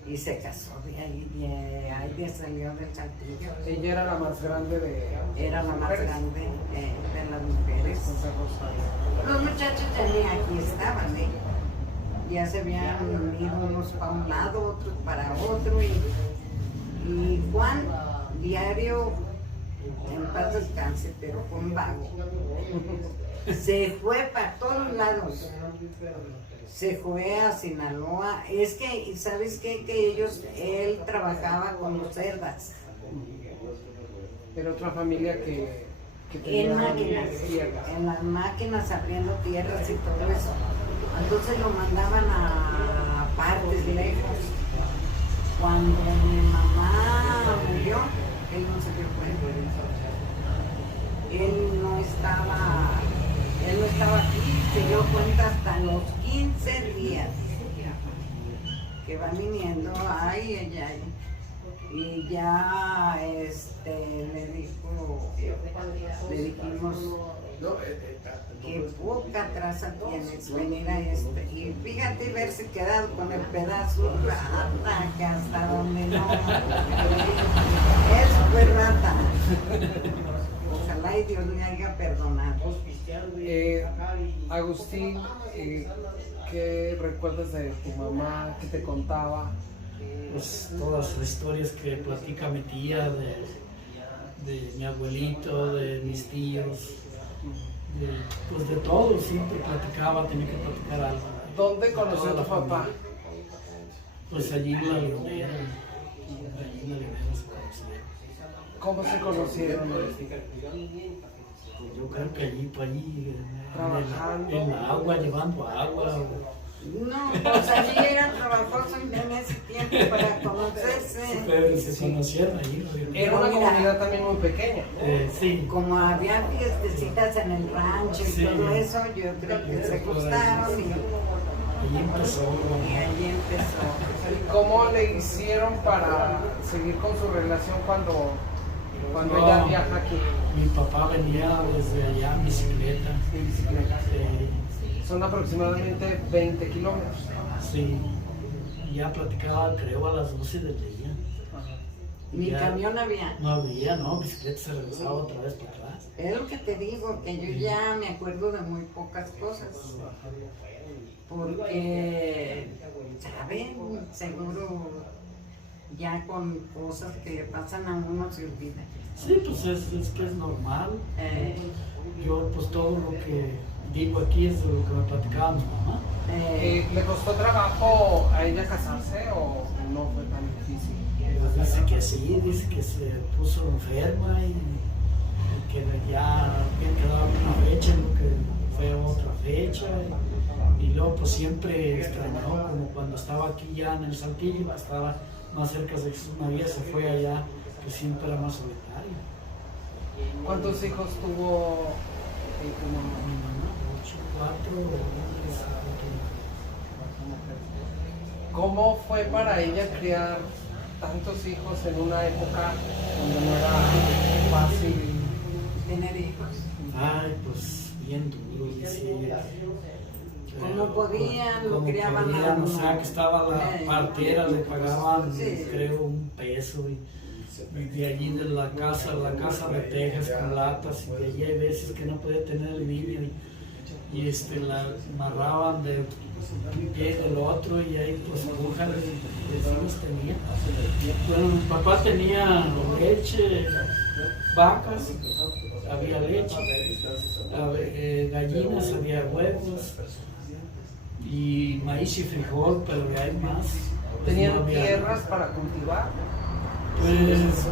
Y se casó de ahí salió del Saltillo. Ella era la más grande de... Era la más mujeres. grande de las mujeres. Santa Rosa. Los muchachos ya ni aquí estaban, ¿eh? Ya se habían ido unos para un lado, otros para otro. Y Juan, diario, en paz descanse, pero con vago. Se fue para todos lados. Se fue a Sinaloa. Es que, ¿sabes qué? Que él trabajaba con los cerdas. Era otra familia que tenía En máquinas, tierras. en las máquinas abriendo tierras y todo eso. Entonces lo mandaban a partes lejos. Cuando mi mamá murió, él no se dio cuenta. Él no estaba aquí, se dio cuenta hasta los 15 días que va viniendo, ay. Y ya le dijimos, qué poca traza tienes venir a y fíjate verse quedado con el pedazo rata que hasta donde no, eso fue rata. Ojalá y Dios me haya perdonado. Agustín, ¿qué recuerdas de tu mamá? ¿Qué te contaba? Pues todas las historias que platica mi tía, de mi abuelito, de mis tíos, pues de todo, siempre platicaba, tenía que platicar algo. ¿Dónde conoció a tu papá? Pues allí en la Leonera, se conocieron. ¿Cómo se conocieron? Yo creo que allí, Trabajando. en el agua, llevando agua. No, pues allí era trabajoso en ese tiempo para conocerse. Pero se conocieron allí. Era una Mira. comunidad también muy pequeña. Sí. Como había fiestecitas en el rancho y Sí. todo eso, yo creo que se gustaron y Allí empezó. allí empezó. ¿Y cómo le hicieron para seguir con su relación cuando ella viaja aquí Mi papá venía desde allá en bicicleta. en bicicleta? Son aproximadamente 20 kilómetros. Sí. Y ya platicaba, creo, a las 12 del día. Ni Ya camión había. No había, no, bicicleta se regresaba otra vez para atrás. Es lo que te digo, que yo ya me acuerdo de muy pocas cosas. Porque, ¿saben? Seguro ya con cosas que le pasan a uno se olvida. Sí, pues es que es normal. Eh, Yo, pues todo lo que digo aquí es de lo que me platicaba mi mamá. ¿Le costó trabajo a ella casarse o no fue tan difícil? Pues dice que sí, dice que se puso enferma y que ya había quedado una fecha, lo que fue otra fecha. Y luego pues siempre extrañó, como cuando estaba aquí ya en el Saltillo, que estaba más cerca de Jesús María, se fue allá, que siempre era más solitario. ¿Cuántos hijos tuvo tu mamá? Mi mamá, 8, 4, ¿Cómo fue para ella criar tantos hijos en una época donde no era fácil? tener hijos. Ay, pues bien duro, dice ella. Como podían, lo Como criaban a podían, o uno. sea, que estaba la partera, le pagaban, Sí. creo, $1 y de allí de la casa de Texas con latas, y de allí hay veces que no podía tener el niño y la amarraban de un pie y del otro y ahí pues agujas y vecinos tenía. Bueno, mi papá tenía leche, vacas, había leche, gallinas, había huevos y maíz y frijol, pero de ahí más. pues, ¿Tenían no había. tierras para cultivar? Pues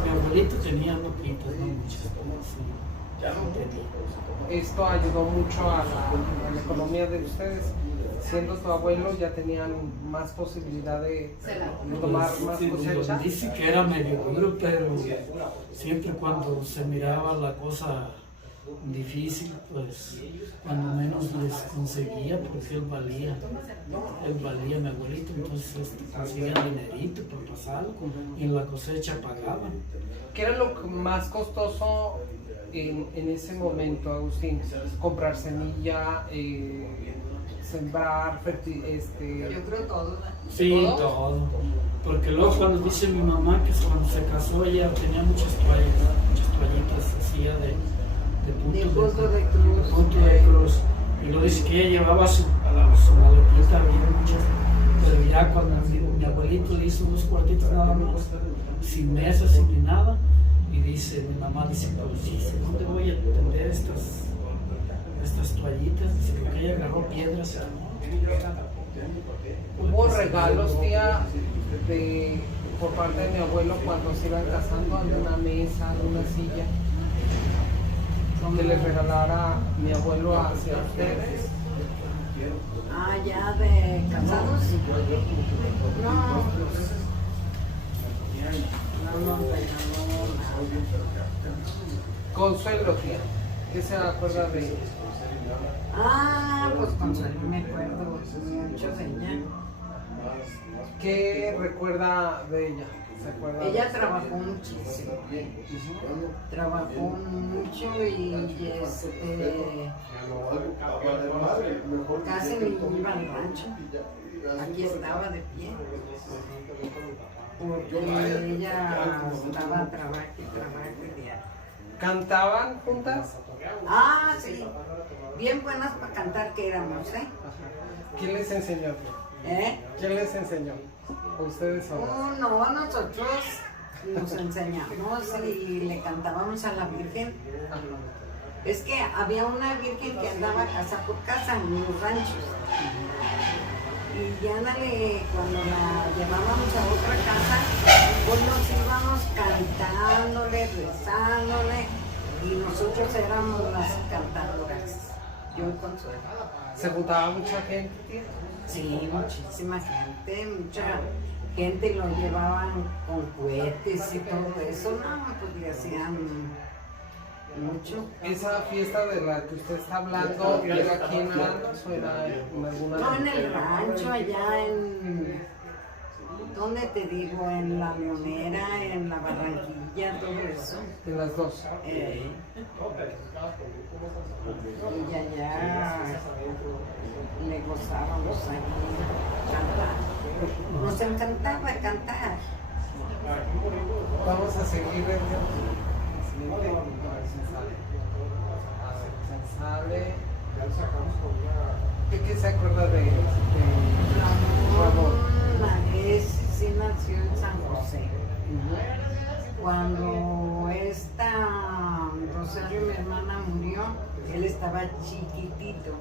mi abuelito tenía poquitos, no muchas, pero sí, ya no tenía. Esto ayudó mucho a la economía de ustedes. Siendo tu abuelo, ya tenían más posibilidad de tomar más cosecha. Dice que era medio duro, pero siempre cuando se miraba la cosa difícil, pues cuando menos les conseguía, porque él valía, mi abuelito, entonces conseguían dinerito por pasarlo y en la cosecha pagaban. ¿Qué era lo más costoso en ese momento, Agustín? Comprar semilla, sembrar, Yo creo todo, ¿no? Sí, todo. Porque luego cuando dice mi mamá que cuando se casó ella tenía muchas toallitas hacía de punto de cruz. Punto de cruz. Y luego dice que ella llevaba su maletita, había muchas. Pero ya cuando mi abuelito le hizo unos cuartitos nada más, sin mesa, sin nada, y dice, mi mamá dice, pues dice, ¿dónde voy a tender estas toallitas? Dice, porque ella agarró piedras. ¿Hubo regalos, tía, por parte de mi abuelo cuando se iban casando? ¿Alguna mesa, alguna silla que les regalara mi abuelo hacia ustedes? Ah, ya de casados. No, no nos regaló nada. Consuelo, tía, ¿qué se acuerda de ella? Ah, pues Consuelo, me acuerdo mucho de ella. ¿Qué recuerda de ella? ¿Se acuerda? Ella trabajó muchísimo. Trabajó mucho y casi ni iba al rancho. Aquí estaba de pie. Porque ella estaba trabajo y diario. ¿Cantaban juntas? Ah, sí. Bien buenas para cantar que éramos, ¿eh? ¿Quién les enseñó? ¿Eh? ¿Quién les enseñó? ¿Ustedes solos? No, nosotros nos enseñamos y le cantábamos a la Virgen. Es que había una Virgen que andaba casa por casa en los ranchos. Y ya cuando la llevábamos a otra casa, pues nos íbamos cantándole, rezándole, y nosotros éramos las cantadoras. Yo y Consuelo. ¿Se juntaba mucha gente, tía? Sí, muchísima gente lo llevaban con cohetes y todo eso, no, pues le hacían mucho. ¿Esa fiesta de la que usted está hablando era aquí en Arandas o era en alguna? No, en el rancho, allá ¿dónde te digo? En La Leonera, en La Barranquilla, todo eso. En las dos. Y allá le gozábamos ahí cantar. Nos encantaba cantar. Vamos a seguir el siguiente. Sale. ¿Qué se acuerda de Ramón? Ese sí nació en San José. Cuando Rosario, mi hermana, murió, él estaba chiquitito.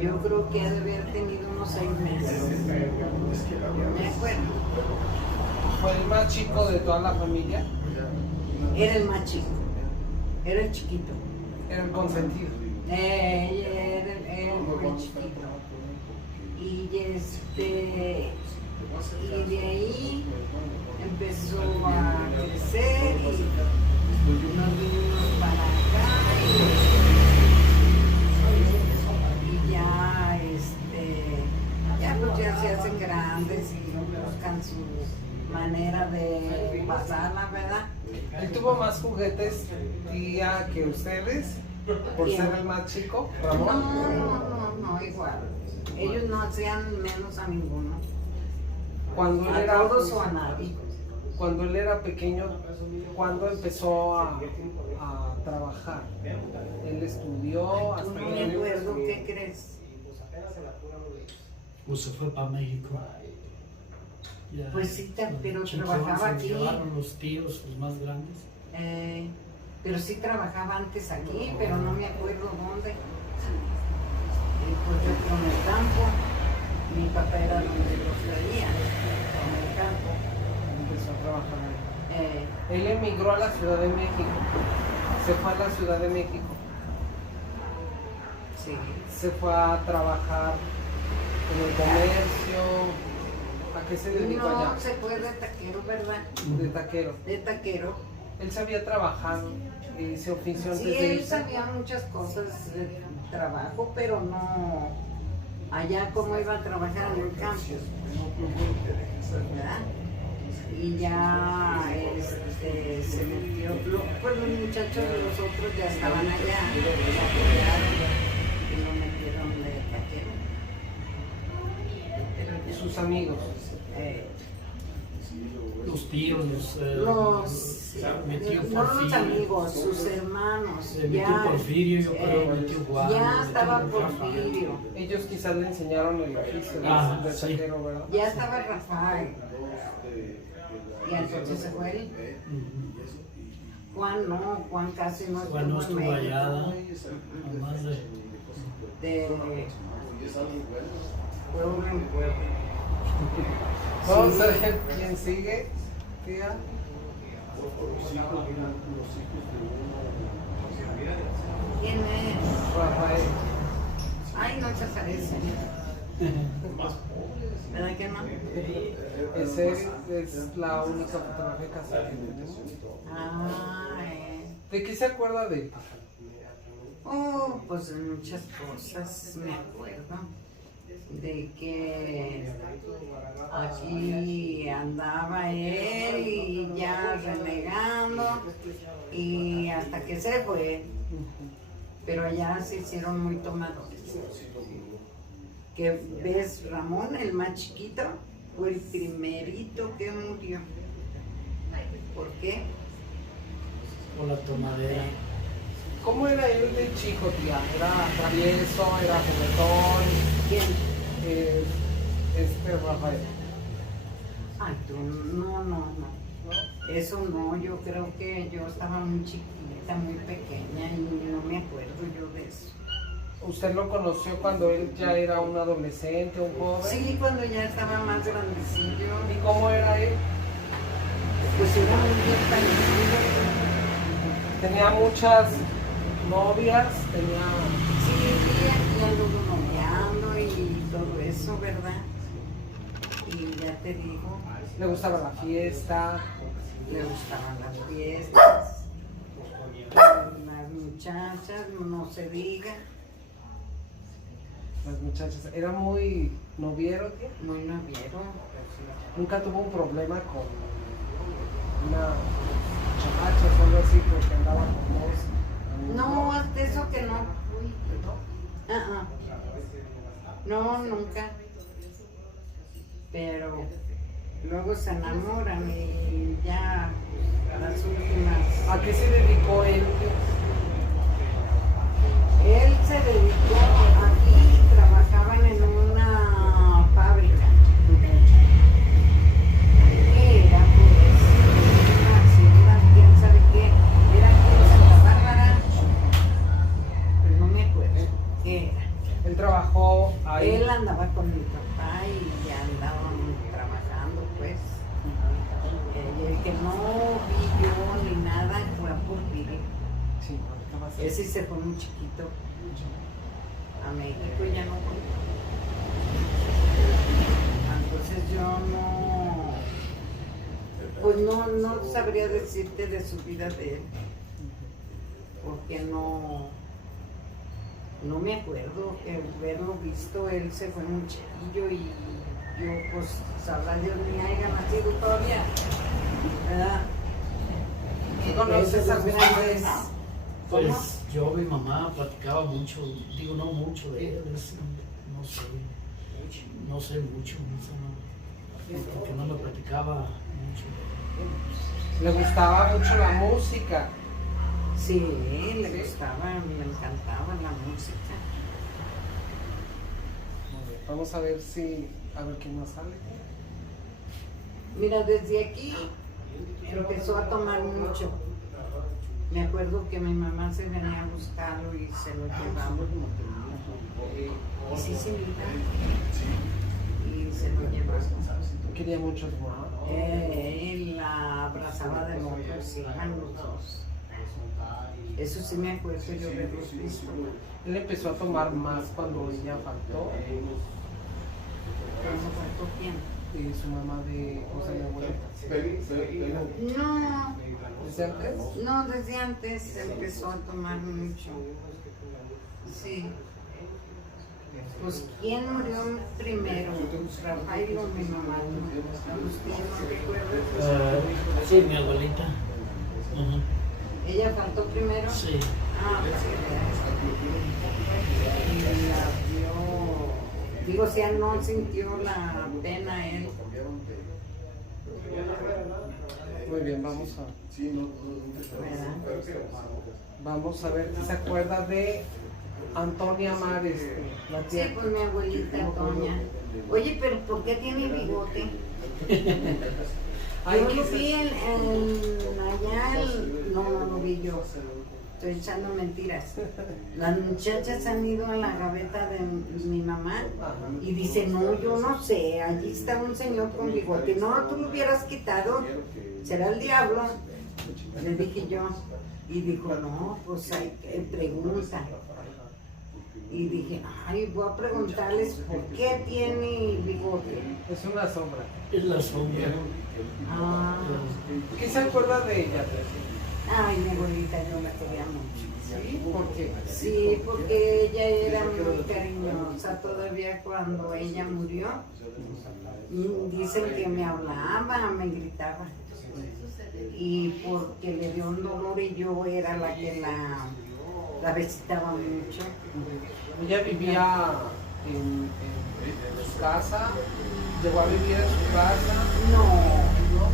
Yo creo que ha de haber tenido unos 6 meses. Me acuerdo. ¿Fue el más chico de toda la familia? Era el más chico. Era el chiquito. Era el consentido. Era muy chiquito. Y de ahí empezó a crecer y nos vinimos para acá y ya pues ya se hacen grandes y buscan su manera de pasarla, ¿verdad? ¿Y tuvo más juguetes, tía, que ustedes? ¿Por ser el más chico, Ramón? No, igual. Ellos no hacían menos a ninguno. Cuando él A era, todos o a nadie. Cuando él era pequeño, ¿cuándo empezó a trabajar? ¿Él estudió? Tú no me acuerdo, ¿qué crees? Pues se fue para México. Ya, Pues sí, pero chicos, trabajaba se aquí. llevaron los tíos, los más grandes. Pero sí trabajaba antes aquí, pero no me acuerdo dónde. Pues yo con el campo, mi papá era donde los traía, en el campo. Empezó a trabajar ahí. Él emigró a la Ciudad de México. Se fue a la Ciudad de México. Sí. Se fue a trabajar en el comercio. ¿A qué se dedicó allá? No, se fue de taquero, ¿verdad? De taquero. De taquero. Él sabía trabajar y se ofició antes Sí, de él irse. sabía muchas cosas de trabajo, pero no allá como iba a trabajar en el campo, ¿verdad? Y ya se metió, pues los muchachos de los otros ya estaban allá, lo apoyaron y lo metieron de taquero. Sus amigos. Los tíos, mi tío No los Porfirio. amigos, sus hermanos. Mi tío Porfirio, yo creo, mi tío Juan. Ya mi tío estaba Rafael. Porfirio, Ellos quizás le enseñaron el oficio de Sí. taquero, ¿verdad? ya estaba Rafael. Y entonces se fue él. Ujú. Juan casi no Juan no estuvo estuvo en México. allá, nomás De pueblo en pueblo. Vamos Sí. a ver quién sigue, tía. ¿Quién es? Rafael. Ay, no se parece. ¿Verdad que no? Ese es la única fotografía casera que tenemos. Ah, ¿De qué se acuerda de él? Oh, pues de muchas cosas me acuerdo. De que aquí andaba él y ya renegando y hasta que se fue. Pero allá se hicieron muy tomadores. Que ves, Ramón, el más chiquito, fue el primerito que murió. ¿Por qué? por la tomadera. ¿Cómo era él de chico, tía? ¿Era travieso? ¿Era juguetón? ¿Quién? Rafael. Ay, tú, no. Eso no, yo creo que yo estaba muy chiquita, muy pequeña y no me acuerdo yo de eso. ¿Usted lo conoció cuando él ya era un adolescente, un joven? Sí, cuando ya estaba más grandecillo, ¿Y cómo era él? pues era muy bien parecido. Tenía muchas novias, tenía... Sí, aquí anduvo noviando y todo eso, ¿verdad? Y ya te digo, Le gustaba la fiesta. le gustaban las fiestas, las muchachas, no se diga, Las muchachas. Era muy noviero, tía. muy noviero. Nunca tuvo un problema con una muchacha o algo así porque andaba con vos. No, hasta eso que no. No, nunca. Pero luego se enamoran y ya las últimas. ¿A qué se dedicó él? Él se dedicó aquí, trabajaban en una fábrica. ¿Qué era? Pues una hacienda, quién sabe qué. Era aquí en Santa Bárbara. Pero no me acuerdo qué era. Él trabajó ahí. Él andaba con mi papá y ya andaban trabajando, pues. El que no vi yo ni nada fue a Porfirio. Sí, ahorita va a ser. Ese se fue muy chiquito a México y ya no fue. Entonces yo pues no sabría decirte de su vida de él, porque no me acuerdo que verlo visto. Él se fue muy chiquillo y yo pues sabrá Dios ni haya nacido todavía, ¿verdad? ¿Conoces a Esos sus grandes- padres? ¿Cómo? Pues yo, mi mamá platicaba mucho, digo no mucho de él, no sé mucho, porque no me platicaba mucho. Le gustaba mucho la música. Sí, le gustaba, me encantaba la música. Muy bien, vamos a ver quién más sale. Mira, desde aquí empezó a tomar mucho. Me acuerdo que mi mamá se venía a buscarlo y se lo llevaba. Y sí, mira. Y se lo llevaba. Quería mucho a tu mamá. Él la abrazaba de mocos, iban los dos. Eso sí me acuerdo yo de los visto. Él empezó a tomar más cuando ella faltó. ¿Cuándo faltó quién? Su mamá de José de abuelita. No, ¿Desde antes? no, desde antes empezó a tomar mucho. Sí. Pues, ¿quién murió primero? ¿Rafael o mi mamá? ¿Usted no recuerda? Sí, mi abuelita. Ujú. ¿Ella faltó primero? Sí. Ah, pues y la vio. Digo, si él no sintió la pena él. Muy bien, vamos a ver si se acuerda de Antonia Mares, la Sí, tía. pues mi abuelita Toña. Oye, pero ¿por qué tiene bigote? Ay, Yo ¿qué lo es vi no lo vi yo. Estoy echando mentiras. Las muchachas han ido a la gaveta de mi mamá y dice, no, yo no sé, allí está un señor con bigote. No, tú lo hubieras quitado, será el diablo. Le dije yo. Y dijo, no, pues hay pregunta. Y dije, ay, voy a preguntarles por qué tiene bigote. Es una sombra. Es la sombra. Ah, ¿Qué se acuerda de ella? ay, mi abuelita, yo la quería mucho. ¿Sí? ¿Por qué? Sí, porque ella era muy cariñosa todavía cuando ella murió. Dicen que me hablaba, me gritaba. Y porque le dio un dolor y yo era la que la visitaba mucho. Ella vivía en su casa, llegó a vivir en su casa. No,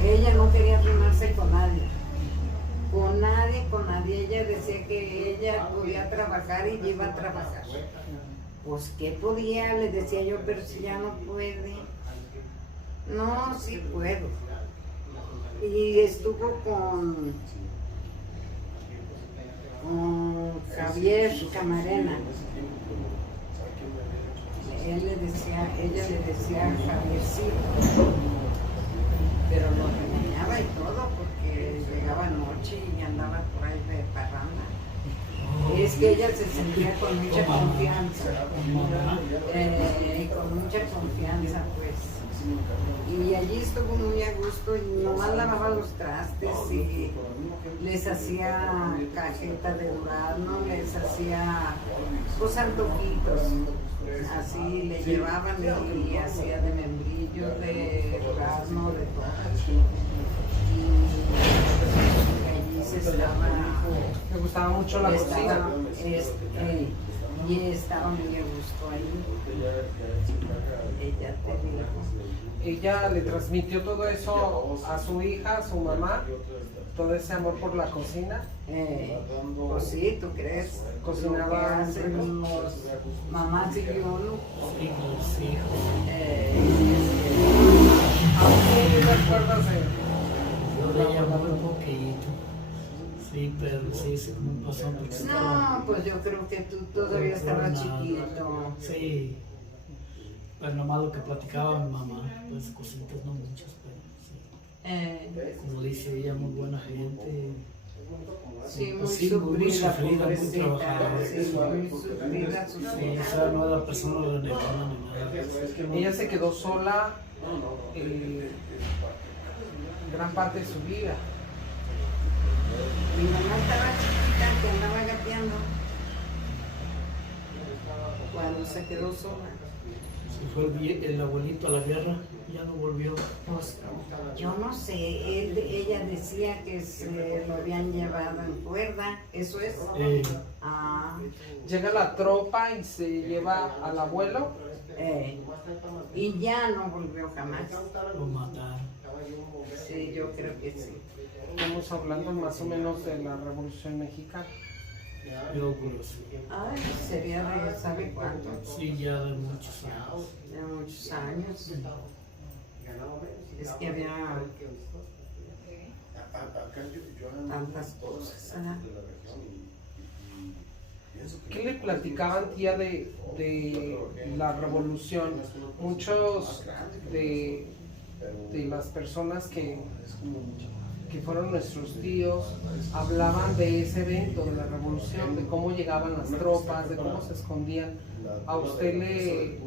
ella no quería rimarse con nadie. Con nadie, con nadie. Ella decía que ella podía trabajar y iba a trabajar. Pues que podía, le decía yo, pero si ya no puede. No, sí puedo. Y estuvo con Javier Camarena. Ella le decía Javiercito, pero lo regañaba y todo porque llegaba noche y andaba por ahí de parranda. Es que ella se sentía con mucha confianza, con mucha confianza pues. Y allí estuvo muy a gusto y nomás lavaba los trastes y les hacía cajeta de durazno, les hacía pues antojitos, así le llevaban y hacía de membrillo, de durazno, de todo. Y allí se estaba... Me gustaba mucho la cocina. Y estaba muy a gusto ahí. Ella te dijo. Ella le transmitió todo eso a su hija, a su mamá, todo ese amor por la cocina. Pues sí, ¿tú crees? Cocinaba. Lo que hacen los mamás y yo, ¿no? Sí, los hijos. ¿Qué recuerdas de Yo de ella muy poquito. Sí, pero sí, sí, como pasó porque estaba... No, pues yo creo que tú todavía estabas nada. chiquito. Sí. Pero nomás lo que platicaba mi mamá, pues cositas no muchas, pero sí. Como dice ella, muy buena gente. Sí, muy Pues sí, sufrida, sufrida, muy pobrecita. trabajadora. Sí, muy sufrida, Sí, sufrida. o sea, no era persona de negona ni nada. Ella se quedó sola gran parte de su vida. Mi mamá estaba chiquita, que andaba gateando. Cuando se quedó sola. Se fue el abuelito a la guerra, ya no volvió. Pues yo no sé, ella decía que se lo habían llevado en cuerda, ¿eso es? Ah, Llega la tropa y se lleva al abuelo. y ya no volvió jamás. Lo mataron. Sí, yo creo que sí. Estamos hablando más o menos de la Revolución Mexicana. Yo curioso. Ay, sería de, ¿sabe cuánto? Sí, ya de muchos años. De muchos años. Es que había tantas cosas, ¿verdad? ¿Qué le platicaban, tía, de la revolución? Muchos de de las personas que fueron nuestros tíos, hablaban de ese evento, de la revolución, de cómo llegaban las tropas, de cómo se escondían. ¿A usted le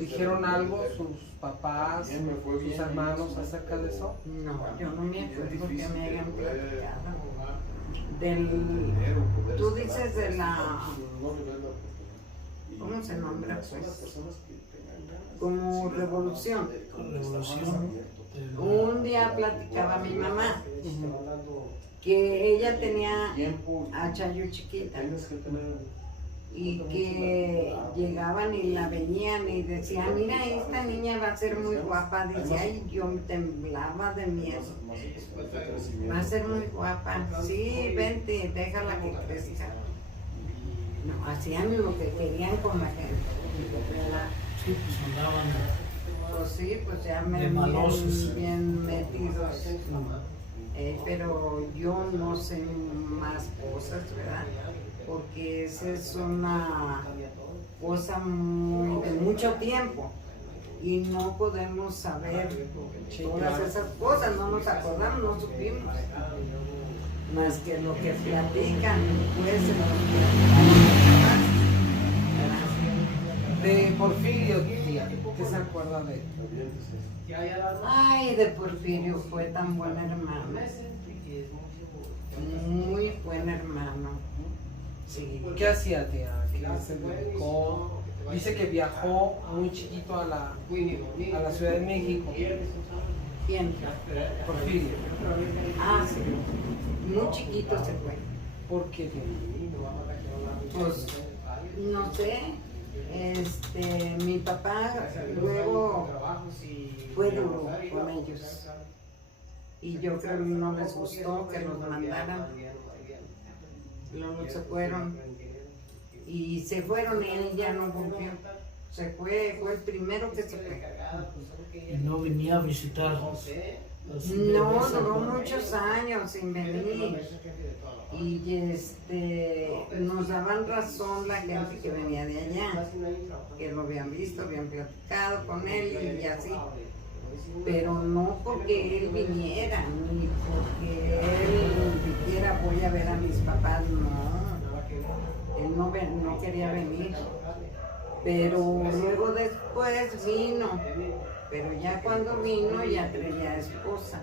dijeron algo sus papás, sus hermanos acerca de eso? No, yo no me acuerdo que me hayan platicado. Tú dices de la... ¿Cómo se nombra? Pues, como revolución. Revolución. Un día platicaba mi mamá que ella tenía a Chayo chiquita y que llegaban y la venían y decían, mira, esta niña va a ser muy guapa. Dice, ay, yo me temblaba de miedo. Va a ser muy guapa. Sí, vente, déjala que crezca. No, hacían lo que querían con la gente. Sí, pues andaban Pues sí, pues ya de malosos. bien metidos. Pero yo no sé más cosas, ¿verdad? Porque esa es una cosa de mucho tiempo y no podemos saber todas esas cosas, no nos acordamos, no supimos. Más que lo que platican, pues se nos platican. De Porfirio, tía, ¿qué se acuerda de él? Ay, de Porfirio fue tan buen hermano. Muy buen hermano. Sí. ¿Qué hacía, tía? ¿Qué se dedicó? Dice que viajó muy chiquito a la Ciudad de México. ¿Quién? Porfirio. Ah, sí. Muy chiquito se fue. ¿Por qué, tía? Pues, no sé. Mi papá luego fue duro con ellos. Y yo creo que no les gustó que los mandaran. Luego se fueron. Y se fueron y él ya no volvió. Se fue el primero que se fue. y no venía a visitar. No, duró muchos años sin venir. Y nos daban razón la gente que venía de allá, que lo habían visto, habían platicado con él y así. Pero no porque él viniera, ni porque él dijera voy a ver a mis papás, no. Él no quería venir. Pero luego después vino. Pero ya cuando vino ya traía esposa.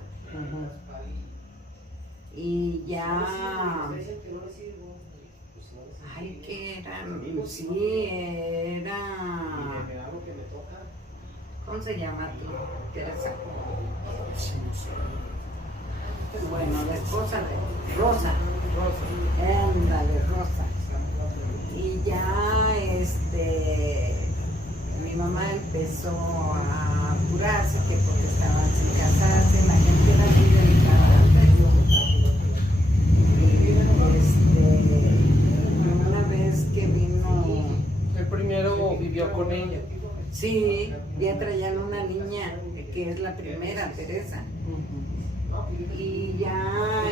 Y ya... Ay, ¿qué era? Sí, era... ¿Cómo se llama tú? Teresa. Bueno, la esposa de Rosa. Ándale, Rosa. Y ya mi mamá empezó a apurarse que porque estaban sin casarse, la gente era muy delicada. Y una vez que vino... El primero vivió con ella. Sí, ya traían una niña, que es la primera, Teresa. Y ya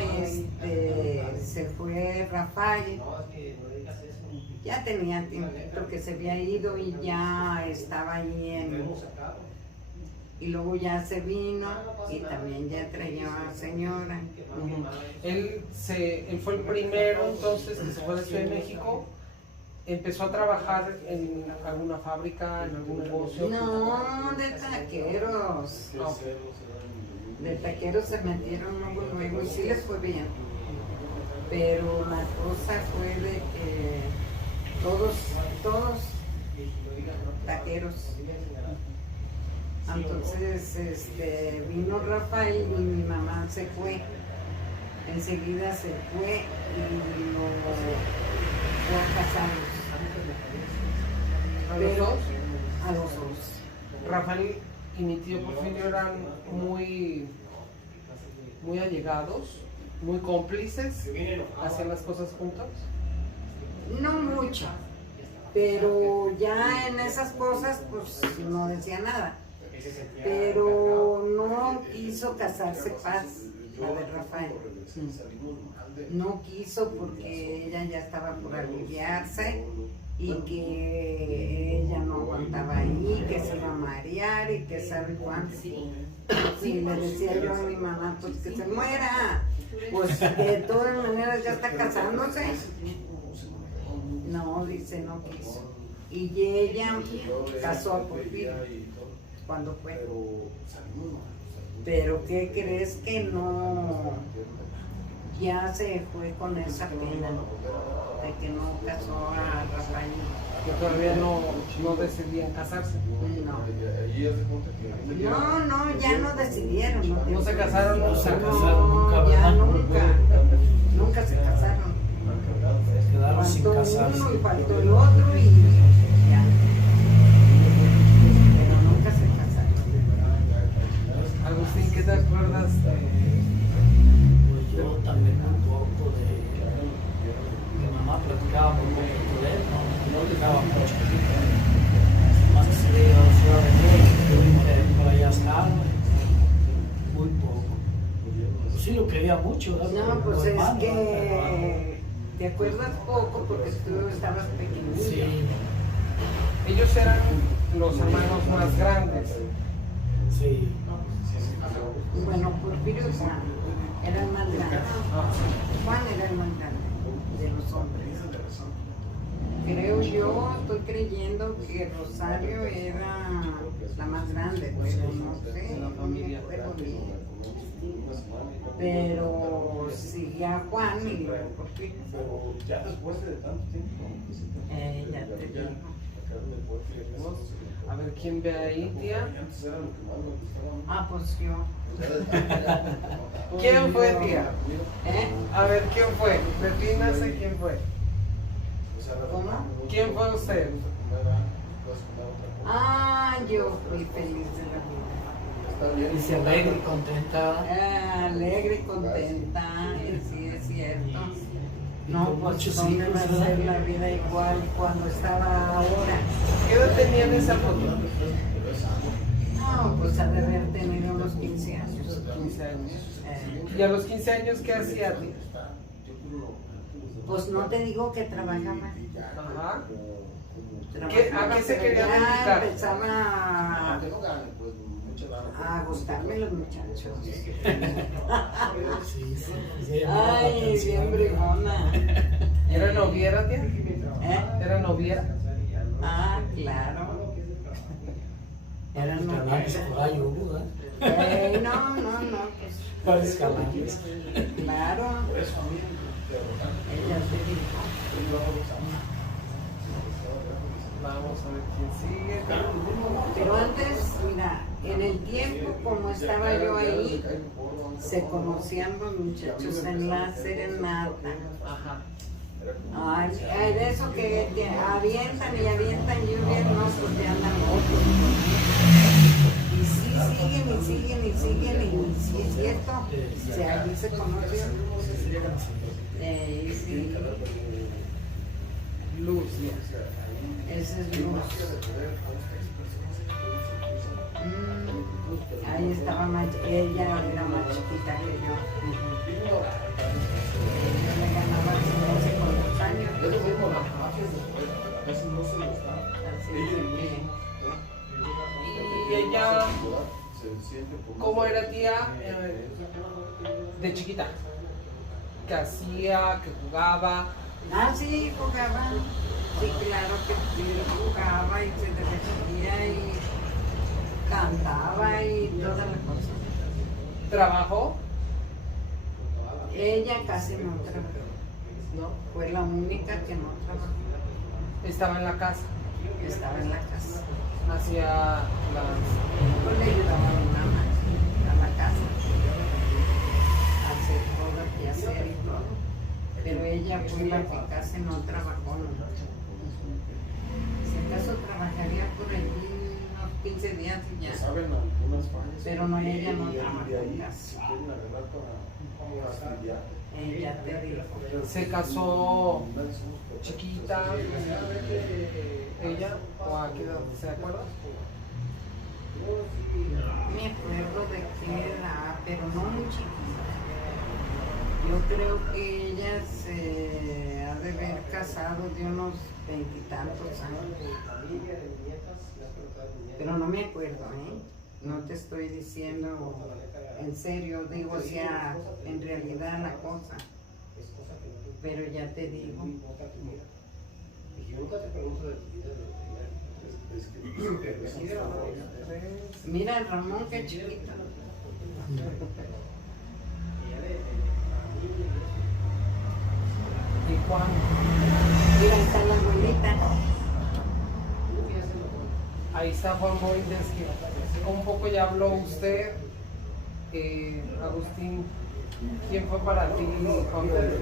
se fue Rafael. Ya tenía tiempo que se había ido y ya estaba ahí y luego ya se vino y también ya traía a la señora. Él fue el primero entonces que se fue de Ciudad de México. ¿Empezó a trabajar en alguna fábrica, en algún negocio? No, de taqueros. De taqueros se metieron luego y sí les fue bien. Pero la cosa fue de que todos taqueros. Entonces vino Rafael y mi mamá se fue. Enseguida se fue y lo fue a casarlos. ¿A los dos? A los dos. Rafael y mi tío Porfirio eran muy allegados, muy cómplices, hacían las cosas juntos. No mucho, pero ya en esas cosas pues no decía nada. Pero no quiso casarse Paz, la de Rafael. No quiso porque ella ya estaba por aliviarse y que ella no aguantaba ahí, que se iba a marear y que sabe cuánto. Sí, le decía yo a mi mamá, pues que se muera. Pues de todas maneras ya está casándose. No, dice, no quiso. Y ella casó a Porfirio cuando fue. Pero ¿qué crees que no? Ya se fue con esa pena de que no casó a Rafael. Que todavía no decidían casarse. No, ya no decidieron. No se casaron, No se nunca. casaron nunca, No, ya ¿verdad? nunca se casaron. Quedaron sin Faltó casarse. uno y faltó el otro y ya. Pero nunca se casaron. Agustín, ¿qué te acuerdas de...? Pues yo también un poco de... Mi mamá platicaba muy poquito de él, no platicaba mucho. Más que se le iba a la Ciudad de México, por allá estaba, muy poco. Pues sí lo quería mucho, ¿verdad? No, pues Como es hermano, que te acuerdas poco porque tú estabas pequeñito. Sí, Ellos eran los hermanos más grandes. sí. Bueno, Porfirio y Juan era el más grande. Juan era el más grande de los hombres. Creo yo, estoy creyendo que Rosario era la más grande, pero no sé, no me acuerdo bien. Pero seguía Juan y luego Porfirio. Ya después de tanto tiempo. Ya te digo. A ver, ¿quién ve ahí, tía? Antes era lo que más me gustaba. Ah, pues yo. ¿Quién fue, tía? ¿Eh? A ver, ¿quién fue? Defínase quién fue. ¿Cómo? ¿Quién fue usted? Ah, yo fui feliz de la vida. Está bien. Dice alegre y contenta. Alegre y contenta, sí es cierto. Y No, con pues muchos ¿dónde hijos, va a ¿verdad? ser la vida igual cuando estaba ahora? ¿Qué edad tenía en esa foto? No, pues ha de haber tenido unos 15 años. 15 años. Eh, ¿Y a los 15 años qué hacía, tía? pues no te digo que trabajaba. Ajá. Trabajaba, ¿A qué se pero quería ya dedicar? empezaba Aunque no gane, pues mucha lana. a gustarme los muchachos. Sí, sí, sí, llamaba la Ay, atención. bien brigona. ¿Era noviera, tía? ¿Eh? ¿Era noviera? Ah, claro. Era Canales por ahí hubo, ¿verdad? No, pues. Varios canales. Claro. Ella te dijo. Vamos a ver quién sigue. Pero antes, mira, en el tiempo como estaba yo ahí, se conocían los muchachos en la serenata. Ajá. Ay, de eso que te avientan y avientan lluvia, no, pues ya andan otros. Y sí, siguen y sí es cierto. Si allí se conocen. Sí. Luz. Ese es Luz. Ahí estaba ella era más chiquita que yo. Ella me ganaba no sé cuántos años. Así ¿Y ella cómo era, tía? De chiquita. ¿Qué hacía? ¿Qué jugaba? sí, jugaba. Sí, claro que sí, jugaba y se divertía y cantaba y todas las cosas. ¿Trabajó? Ella casi no trabajó. No. Fue la única que no trabajó. Estaba en la casa. Estaba en la casa. Hacía las... Pues le ayudaba a mi mamá a la casa. A hacer todo lo que hacer y todo. Pero ella fue la que casi no trabajó. ¿No? Si acaso trabajaría por allí unos 15 días y ya. Saben algunas fallas. Pero no, ella no Y de trabajó ahí casi. se quieren agarrar para estudiar. Ella te dijo. Se casó chiquita, ella, o a qué edad, ¿se acuerda? Me acuerdo de qué era, pero no muy chiquita. Yo creo que ella se ha de haber casado de unos 20 y tantos años. Pero no me acuerdo, ¿eh? No te estoy diciendo en serio, digo, o sea, en realidad la cosa. Pero ya te digo. Mira, Ramón, qué chiquito. ¿Y Juan? Mira, ahí está la abuelita. Ahí está Juan Boydes, que un poco ya habló usted. Agustín, ¿quién fue para ti Juan Boydes?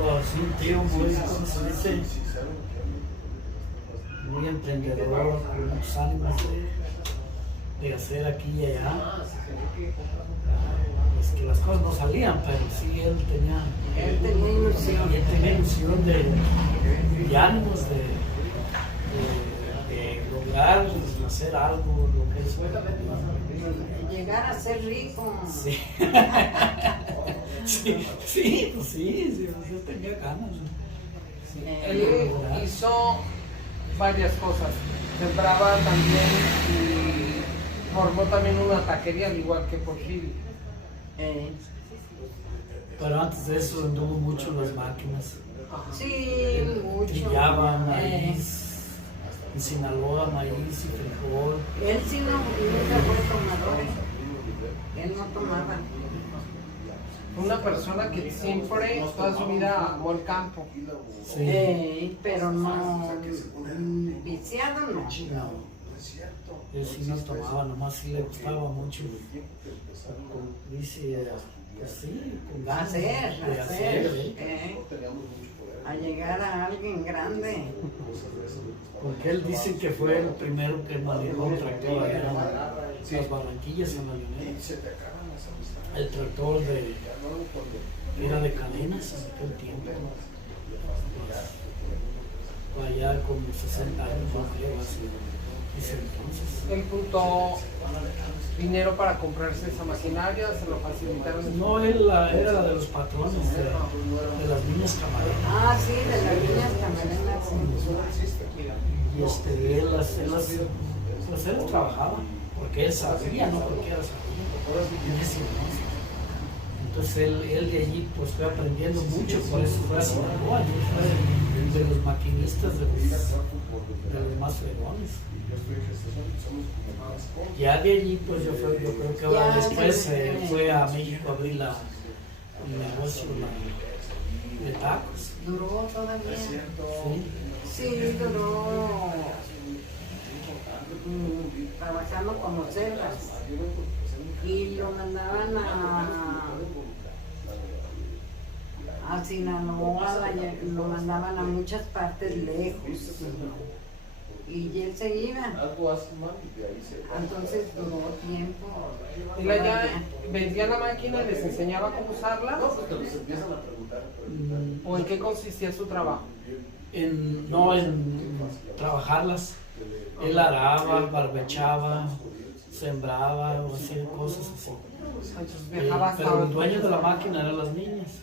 Oh, sí, un tío muy, ¿cómo se dice? Muy emprendedor, con muchos ánimos de hacer aquí y allá. Pues que las cosas no salían, pero sí él tenía ilusión. Él tenía ilusión y ánimos de lograr hacer algo, lo que es. Llegar a ser rico. Sí. Sí, pues yo tenía ganas. Él hizo varias cosas. Sembraba también y formó también una taquería, al igual que Porfirio. Pero antes de eso anduvo mucho en las máquinas. Sí, mucho. Trillaba maíz, en Sinaloa, maíz y frijol. Él sí nunca fue tomador. Él no tomaba. Una persona que siempre, toda su vida, amó el campo. Sí. Pero no, viciado no. No. Él sí no tomaba, nomás sí le gustaba mucho. Dice, pues sí, con ganas de hacer, ¿eh? A llegar a alguien grande. Porque él dice que fue el primero que manejó un tractor allá en las Barranquillas, en la Lionel. El tractor era de cadenas en aquel tiempo. Fue allá como 60 años, yo creo, así. Ese entonces. Él juntó dinero para comprarse esa maquinaria, se lo facilitaron. No, él era de los patrones de las niñas camareras. Ah, sí, de las niñas camareras. Y él trabajaba, porque él sabía, no cualquiera sabía. En ese entonces. Entonces él de allí pues fue aprendiendo mucho, por eso fue a Sinaloa, fue de los maquinistas de los más fregones. Ya de allí pues yo creo que ahora después fue a México a abrir el negocio de tacos. Duró todavía. Sí. Sí, duró trabajando como celdas. Y lo mandaban a Sinaloa, lo mandaban a muchas partes lejos. Y él se iba. Entonces duró tiempo. Él allá vendía la máquina y les enseñaba cómo usarla. ¿O en qué consistía su trabajo? En trabajarlas. Él araba, barbechaba, sembraba o hacía cosas así. Entonces viajaba hasta Pero el dueño de la máquina eran las niñas.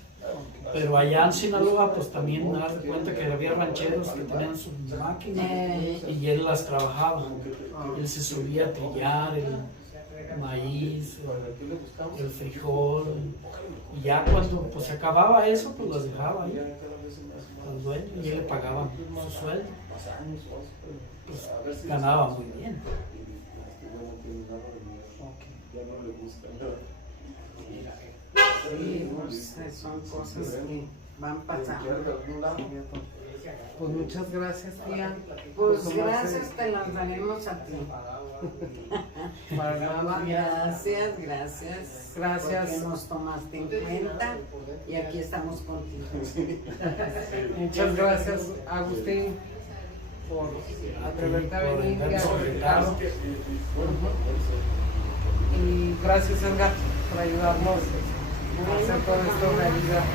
Pero allá en Sinaloa, pues también me das cuenta que había rancheros que tenían sus máquinas y él las trabajaba. Él se subía a trillar el maíz, el frijol. Y ya cuando pues, se acababa eso, pues las dejaba ahí al dueño y él le pagaba su sueldo. Pues ganaba muy bien. Sí, pues, son cosas que van pasando. Pues muchas gracias, tía. Pues gracias te las daremos a ti. Para nada. Gracias. Gracias. Porque nos tomaste en cuenta y aquí estamos contigo. Muchas gracias, Agustín, por atreverte a venir y a explicarlo. Y gracias, Edgar, por ayudarnos a hacer todo esto realidad.